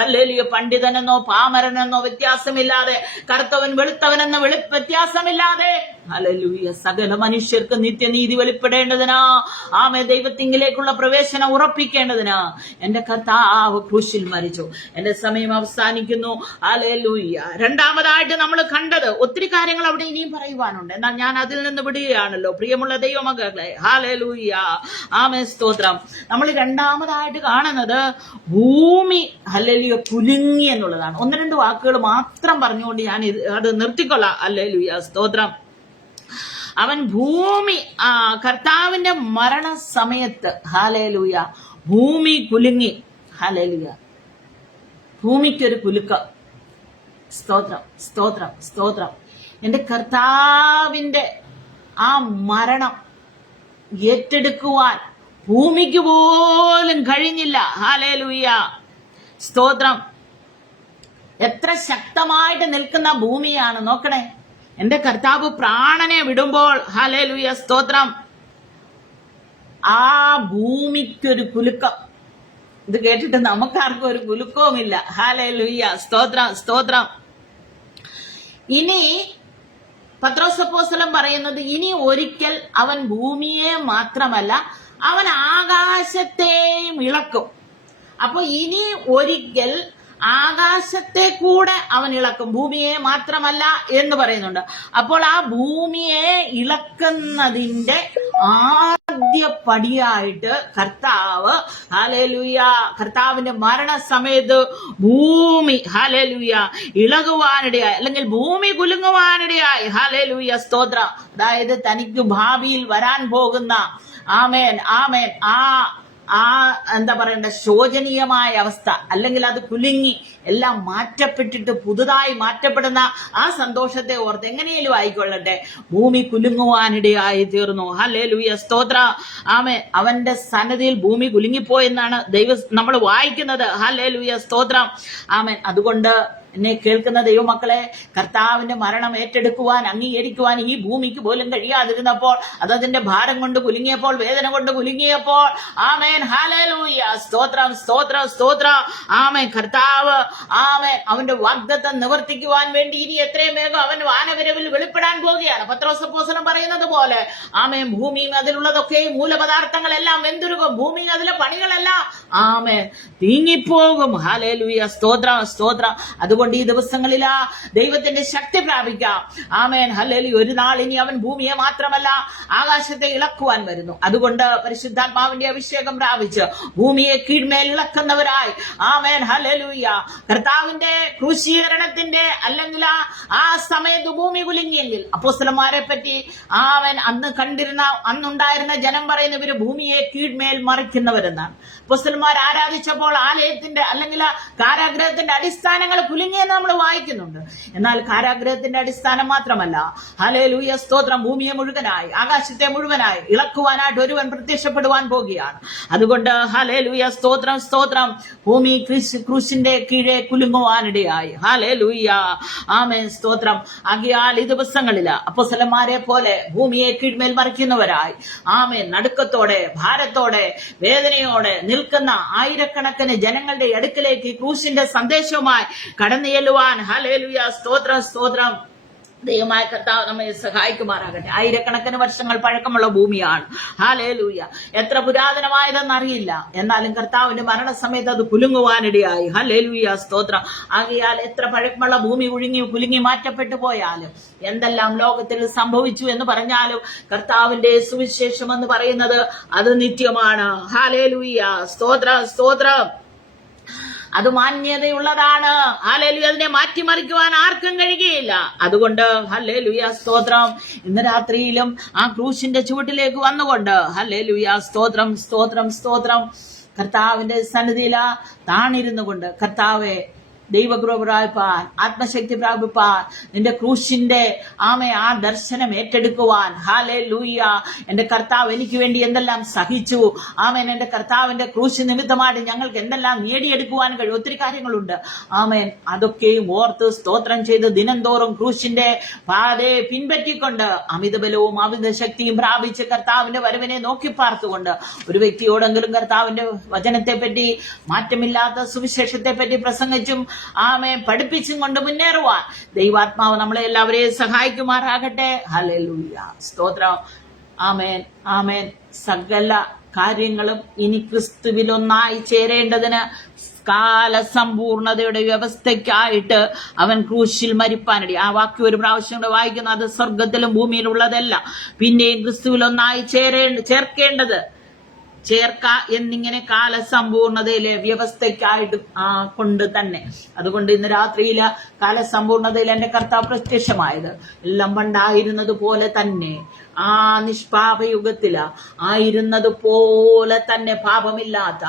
ഹല്ലേലൂയ പണ്ഡിതനെന്നോ പാമരനെന്നോ വ്യത്യാസമില്ലാതെ, കറുത്തവൻ വെളുത്തവനെന്നോ വ്യത്യാസമില്ലാതെ, ഹല്ലേലൂയ സകല മനുഷ്യർക്ക് നിത്യനീതി വെളിപ്പെടേണ്ടതിനാ, ദൈവത്തിങ്കിലേക്കുള്ള പ്രവേശനം ഉറപ്പിക്കേണ്ടതിനാ എന്റെ കർത്താവ് ക്രൂശിൽ മരിച്ചു. എന്റെ സമയം അവസാനിക്കുന്നു. ഹല്ലേലൂയ. രണ്ടാമതായിട്ട് നമ്മൾ കണ്ടത് ഒത്തിരി കാര്യങ്ങൾ അവിടെ ഇനിയും പറയുവാനുണ്ട്, എന്നാൽ ഞാൻ അതിൽ നിന്ന് വിടുകയാണല്ലോ പ്രിയമുള്ള ദൈവമക്കളെ. ഹല്ലേലൂയ, സ്തോത്രം. നമ്മൾ രണ്ടാമതായിട്ട് കാണുന്നത് ഭൂമി ഹല്ലേലൂയ കുലുങ്ങി എന്നുള്ളതാണ്. ഒന്ന് രണ്ട് വാക്കുകൾ മാത്രം പറഞ്ഞുകൊണ്ട് ഞാൻ അത് നിർത്തിക്കൊള്ളാം. ഹല്ലേലൂയ, സ്തോത്രം. അവൻ ഭൂമി കർത്താവിന്റെ മരണസമയത്ത് ഹല്ലേലൂയ ഭൂമി കുലുങ്ങി. ഹല്ലേലൂയ, ഭൂമിക്കൊരു കുലുക്കം. സ്തോത്രം, സ്തോത്രം, സ്തോത്രം. എന്റെ കർത്താവിന്റെ ആ മരണം ഏറ്റെടുക്കുവാൻ ഭൂമിക്ക് പോലും കഴിഞ്ഞില്ല. ഹല്ലേലൂയ, സ്തോത്രം. എത്ര ശക്തമായിട്ട് നിൽക്കുന്ന ഭൂമിയാണ് നോക്കണേ. എന്റെ കർത്താവ് പ്രാണനെ വിടുമ്പോൾ ഹല്ലേലൂയ, സ്തോത്രം, ആ ഭൂമിക്കൊരു കുലുക്കം. ഇത് കേട്ടിട്ട് നമുക്കാർക്കും ഒരു കുലുക്കവുമില്ല. ഹല്ലേലൂയ, സ്തോത്രം, സ്തോത്രം. ഇനി പത്രോസ് അപ്പോസ്തലൻ പറയുന്നത്, ഇനി ഒരിക്കൽ അവൻ ഭൂമിയെ മാത്രമല്ല അവൻ ആകാശത്തെയും ഇളക്കും. അപ്പൊ ഇനി ഒരിക്കൽ ആകാശത്തെ കൂടെ അവൻ ഇളക്കും, ഭൂമിയെ മാത്രമല്ല എന്ന് പറയുന്നുണ്ട്. അപ്പോൾ ആ ഭൂമിയെ ഇളക്കുന്നതിന്റെ ആദ്യ പടിയായിട്ട് കർത്താവ് ഹല്ലേലൂയ കർത്താവിന്റെ മരണസമയത്ത് ഭൂമി ഹല്ലേലൂയ ഇളകുവാനിടയായി, അല്ലെങ്കിൽ ഭൂമി കുലുങ്ങുവാനിടയായി. ഹല്ലേലൂയ, സ്തോത്രം. അതായത് തനിക്ക് ഭാവിയിൽ വരാൻ പോകുന്ന ആമേൻ ആമേൻ എന്താ പറയണ്ട ശോചനീയമായ അവസ്ഥ, അല്ലെങ്കിൽ അത് കുലുങ്ങി എല്ലാം മാറ്റപ്പെട്ടിട്ട് പുതുതായി മാറ്റപ്പെടുന്ന ആ സന്തോഷത്തെ ഓർത്ത് എങ്ങനെയും ആയിക്കൊള്ളട്ടെ ഭൂമി കുലുങ്ങുവാനിടയായി തീർന്നു. ഹല്ലേലൂയ, സ്തോത്ര. അവന്റെ സന്നദ്ധിയിൽ ഭൂമി കുലുങ്ങിപ്പോയെന്നാണ് നമ്മൾ വായിക്കുന്നത്. ഹല്ലേലൂയ, സ്തോത്രം. അതുകൊണ്ട് എന്നെ കേൾക്കുന്ന ദൈവമക്കളെ, കർത്താവിന്റെ മരണം ഏറ്റെടുക്കുവാൻ അംഗീകരിക്കുവാൻ ഈ ഭൂമിക്ക് പോലും കഴിയാതിരുന്നപ്പോൾ, അതതിന്റെ ഭാരം കൊണ്ട് കുലുങ്ങിയപ്പോൾ, വേദന കൊണ്ട് കുലുങ്ങിയപ്പോൾ, ഹല്ലേലൂയ, സ്തോത്രം, സ്തോത്രം, സ്തോത്രം. കർത്താവ് അവന്റെ വാഗ്ദത്തം നിവർത്തിക്കുവാൻ വേണ്ടി ഇനി എത്രയും വേഗം അവൻ വാനവിരവിൽ വെളിപ്പെടാൻ പോവുകയാണ്. പത്രോസ് അപ്പോസ്തലൻ പറയുന്നത് പോലെ ഭൂമിയും അതിലുള്ളതൊക്കെ മൂലപദാർത്ഥങ്ങളെല്ലാം വെന്തുരുകും, ഭൂമിയും അതിലെ പണികളെല്ലാം നീങ്ങിപ്പോകും. ഹല്ലേലൂയ, സ്തോത്രം, സ്തോത്രം. അതുകൊണ്ട് ഈ ദിവസങ്ങളിലാ ദൈവത്തിന്റെ ശക്തി പ്രാപിക്കാം. ഹല്ലേലൂയ. ഒരു നാൾ ഇനി അവൻ ഭൂമിയെ മാത്രമല്ല ആകാശത്തെ ഇളക്കുവാൻ വരുന്നു. അതുകൊണ്ട് പരിശുദ്ധാത്മാവിന്റെ അഭിഷേകം പ്രാപിച്ച് ഭൂമിയെ കീഴ്മേൽ ഇളക്കുന്നവരായി ഹല്ലേലൂയ കർത്താവിന്റെ ക്രൂശീകരണത്തിന്റെ അല്ലെങ്കിൽ ആ സമയത്ത് ഭൂമി കുലുങ്ങിയെങ്കിൽ അപ്പോസ്തലന്മാരെ പറ്റി അന്നുണ്ടായിരുന്ന ജനം പറയുന്ന ഇവര് ഭൂമിയെ കീഴ്മേൽ മറിക്കുന്നവരെന്നാണ്. അപ്പോസ്തലന്മാർ യഹൂദന്മാർ ആരാധിച്ചപ്പോൾ ആലയത്തിന്റെ അല്ലെങ്കിൽ കാരാഗ്രഹത്തിന്റെ അടിസ്ഥാനങ്ങൾ കുലുങ്ങിയെന്ന് നമ്മൾ വായിക്കുന്നുണ്ട്. എന്നാൽ കാരാഗ്രഹത്തിന്റെ അടിസ്ഥാനം മാത്രമല്ല, ഹല്ലേലൂയ സ്തോത്രം, ഭൂമിയെ മുഴുവനായി ആകാശത്തെ മുഴുവനായി ഇളക്കുവാനായിട്ട് ഒരുവൻ പ്രത്യക്ഷപ്പെടുവാൻ പോകുകയാണ്. അതുകൊണ്ട് ഹല്ലേലൂയ സ്തോത്രം സ്തോത്രം, ഭൂമി ക്രൂശിന്റെ കീഴെ കുലുങ്ങുവാനിടയായി. ഹല്ലേലൂയ ആമേൻ സ്തോത്രം. ആകയാൽ ഈ ദിവസങ്ങളില് അപ്പോസ്തലന്മാരെ പോലെ ഭൂമിയെ കീഴ്മേൽ മറിക്കുന്നവരായി ആമേൻ നടുക്കത്തോടെ ഭാരത്തോടെ വേദനയോടെ നിൽക്കുന്ന ആയിരക്കണക്കിന് ജനങ്ങളുടെ അടുക്കലേക്ക് ക്രൂശിന്റെ സന്ദേശവുമായി കടന്നു ചെല്ലുവാൻ ഹല്ലേലൂയ സ്തോത്രം സ്തോത്രം ദൈവമായ കർത്താവ് നമ്മെ സഹായിക്കുമാറാകട്ടെ. ആയിരക്കണക്കിന് വർഷങ്ങൾ പഴക്കമുള്ള ഭൂമിയാണ്. ഹല്ലേലൂയ. എത്ര പുരാതനമായതെന്ന് അറിയില്ല, എന്നാലും കർത്താവിന്റെ മരണസമയത്ത് അത് കുലുങ്ങുവാനിടയായി. ഹല്ലേലൂയ സ്തോത്രം. ആകയാൽ എത്ര പഴക്കമുള്ള ഭൂമി കുലുങ്ങി മാറ്റപ്പെട്ടു പോയാലും, എന്തെല്ലാം ലോകത്തിൽ സംഭവിച്ചു എന്ന് പറഞ്ഞാലും, കർത്താവിന്റെ സുവിശേഷം എന്ന് പറയുന്നത് അത് നിത്യമാണ്. ഹല്ലേലൂയ സ്തോത്രം സ്തോത്രം. അത് മാന്യതയുള്ളതാണ്. ഹല്ലേലൂയ. അതിനെ മാറ്റിമറിക്കുവാൻ ആർക്കും കഴിയുകയില്ല. അതുകൊണ്ട് ഹല്ലേലൂയ സ്തോത്രം, ഇന്ന് രാത്രിയിലും ആ ക്രൂശിന്റെ ചുവട്ടിലേക്ക് വന്നുകൊണ്ട് ഹല്ലേലൂയ സ്തോത്രം സ്തോത്രം സ്തോത്രം, കർത്താവിന്റെ സന്നിധിയില താണിരുന്നു കൊണ്ട് കർത്താവെ ദൈവകൃപ പ്രാപിപ്പാൻ, ആത്മശക്തി പ്രാപിപ്പാൻ, നിന്റെ ക്രൂശിന്റെ ആ ദർശനം ഏറ്റെടുക്കുവാൻ. ഹല്ലേലൂയ. എന്റെ കർത്താവ് എനിക്ക് വേണ്ടി എന്തെല്ലാം സഹിച്ചു. ആമേൻ. എന്റെ കർത്താവിന്റെ ക്രൂശ് നിമിത്തമായിട്ട് ഞങ്ങൾക്ക് എന്തെല്ലാം നേടിയെടുക്കുവാൻ കഴിയും. ഒത്തിരി കാര്യങ്ങളുണ്ട്. ആമേൻ. അതൊക്കെയും ഓർത്ത് സ്തോത്രം ചെയ്ത് ദിനംതോറും ക്രൂശിന്റെ പാതയെ പിൻപറ്റിക്കൊണ്ട് അമിതബലവും അമിത ശക്തിയും പ്രാപിച്ച് കർത്താവിന്റെ വരവിനെ നോക്കി പാർത്തുകൊണ്ട് ഒരു വ്യക്തിയോടെങ്കിലും കർത്താവിന്റെ വചനത്തെ പറ്റി, മാറ്റമില്ലാത്ത സുവിശേഷത്തെ പറ്റി പ്രസംഗിച്ചും പഠിപ്പിച്ചും കൊണ്ട് മുന്നേറുവാൻ ദൈവാത്മാവ് നമ്മളെ എല്ലാവരെയും സഹായിക്കുമാറാകട്ടെ. ഹല്ലേലൂയ സ്തോത്രം. ആമേൻ ആമേൻ. സകല കാര്യങ്ങളും ഇനി ക്രിസ്തുവിലൊന്നായി ചേരേണ്ടതിന് കാലസമ്പൂർണതയുടെ വ്യവസ്ഥയ്ക്കായിട്ട് അവൻ ക്രൂശിൽ മരിപ്പാനടി. ആ വാക്യം ഒരു പ്രാവശ്യം കൂടെ വായിക്കുന്നു. അത് സ്വർഗത്തിലും ഭൂമിയിലുള്ളതല്ല, പിന്നെയും ക്രിസ്തുവിലൊന്നായി ചേർക്കേണ്ടത് ചേർക്ക എന്നിങ്ങനെ കാലസമ്പൂർണതയിലെ വ്യവസ്ഥയ്ക്കായിട്ട് കൊണ്ട് തന്നെ. അതുകൊണ്ട് ഇന്ന് രാത്രിയില് കാലസമ്പൂർണതയിൽ എന്റെ കർത്താവ് പ്രത്യക്ഷമായത് എല്ലാം പണ്ടായിരുന്നത് പോലെ തന്നെ, ആ നിഷ്പാപയുഗത്തില് ആയിരുന്നത് പോലെ തന്നെ പാപമില്ലാത്ത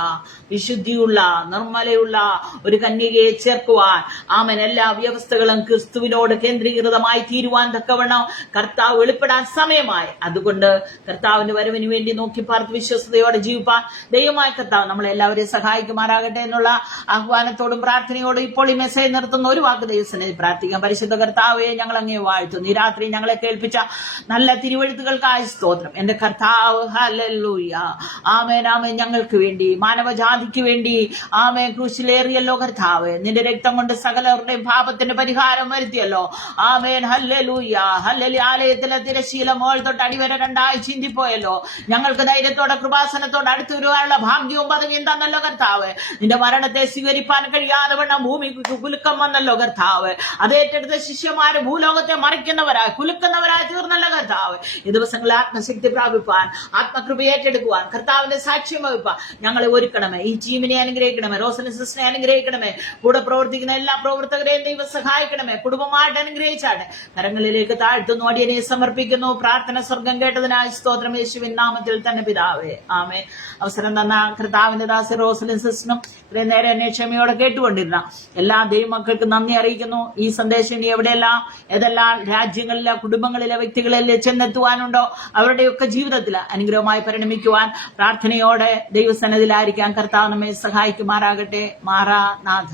വിശുദ്ധിയുള്ള നിർമ്മലയുള്ള ഒരു കന്യകയെ ചേർക്കുവാൻ ആമൻ എല്ലാ വ്യവസ്ഥകളും ക്രിസ്തുവിനോട് കേന്ദ്രീകൃതമായി തീരുവാൻ തക്കവണ്ണം കർത്താവ് വെളിപ്പെടാൻ സമയമായി. അതുകൊണ്ട് കർത്താവിന്റെ വരവിന് വേണ്ടി നോക്കി പാർത്ത് വിശ്വസ്തയോടെ ജീവിപ്പാൻ ദൈവമായ കർത്താവ് നമ്മളെല്ലാവരെയും സഹായിക്കുമാറാകട്ടെ എന്നുള്ള ആഹ്വാനത്തോടും പ്രാർത്ഥനയോടും ഇപ്പോൾ ഈ മെസ്സേജ് നിർത്തുന്ന ഒരു വാക്ക് ദൈവസന്നിധിയിൽ പ്രാർത്ഥിക്കാം. പരിശുദ്ധ കർത്താവെ, ഞങ്ങൾ അങ്ങേ വാഴ്ത്തുന്നു. ഈ രാത്രി ഞങ്ങളെ കേൾപ്പിച്ച നല്ല തിരുവെഴുത്തുകൾക്കായി സ്തോത്രം. എന്റെ കർത്താവ് ഹല്ലേലൂയ. ആമേൻ ആമേൻ. ഞങ്ങൾക്ക് വേണ്ടി, മാനവജാതിക്ക് വേണ്ടി ആമേൻ ക്രൂശിലേറിയല്ലോ കർത്താവ്. നിന്റെ രക്തം കൊണ്ട് സകലരുടെയും പാപത്തിന്റെ പരിഹാരം വരുത്തിയല്ലോ. Amen hallelujah. ഹല്ലേലൂയ. ആലയത്തിലെ തിരശീല മോൾ തൊട്ട് അടിവരെ രണ്ടായി ചിന്തിപ്പോയല്ലോ. ഞങ്ങൾക്ക് ധൈര്യത്തോടെ കൃപാസനത്തോടെ അടുത്തു വരുവാനുള്ള ഭാഗ്യവും പദവിയും തന്നല്ലോ കർത്താവ്. നിന്റെ മരണത്തെ സ്വീകരിപ്പാൻ കഴിയാതെ വണ്ണം ഭൂമിക്ക് കുലുക്കം വന്നല്ലോ കർത്താവ്. അത് ഏറ്റെടുത്ത ശിഷ്യന്മാര് ഭൂലോകത്തെ മറിക്കുന്നവരായി കുലുക്കുന്നവരായി തീർന്നല്ലോ കർത്താവ്. ഈ ദിവസങ്ങളിൽ ആത്മശക്തി പ്രാപിപ്പാൻ, ആത്മകൃപ ഏറ്റെടുക്കുവാൻ, കർത്താവിന്റെ സാക്ഷ്യം വഹിപ്പാൻ ഞങ്ങളെ ഒരുക്കണമേ. ഈ ടീമിനെ അനുഗ്രഹിക്കണമേ, റോസലിൻ സിസ്റ്ററിനെ അനുഗ്രഹിക്കണമേ, കൂടെ പ്രവർത്തിക്കുന്ന എല്ലാ പ്രവർത്തകരെയും ദൈവം സഹായിക്കണമേ. കുടുംബമായിട്ട് അനുഗ്രഹിച്ചാട്ടെ. കരങ്ങളിലേക്ക് താഴ്ത്തുന്നു, അടിയനെ സമർപ്പിക്കുന്നു. പ്രാർത്ഥന സ്വർഗം കേട്ടതിനായി സ്തോത്രം. യേശുവിൻ നാമത്തിൽ തന്നെ പിതാവേ, ആമേൻ. അവസരം തന്ന കർത്താവിന്റെ ദാസി റോസലിൻ സിസ്റ്ററിനും ഇത്രയും നേരം എന്നെ ക്ഷമയോടെ കേട്ടുകൊണ്ടിരുന്ന എല്ലാ ദൈവമക്കൾക്ക് നന്ദി അറിയിക്കുന്നു. ഈ സന്ദേശം ഇനി എവിടെയെല്ലാം ഏതെല്ലാം രാജ്യങ്ങളിലെ കുടുംബങ്ങളിലെ വ്യക്തികളിലെ ചെന്നെത്തുവാനുണ്ടോ അവരുടെയൊക്കെ ജീവിതത്തിൽ അനുഗ്രഹമായി പരിണമിക്കുവാൻ പ്രാർത്ഥനയോടെ ദൈവസന്നിധിയിലായിരിക്കാൻ കർത്താവ് നമ്മെ സഹായിക്കുമാറാകട്ടെ. മാറാനാഥ.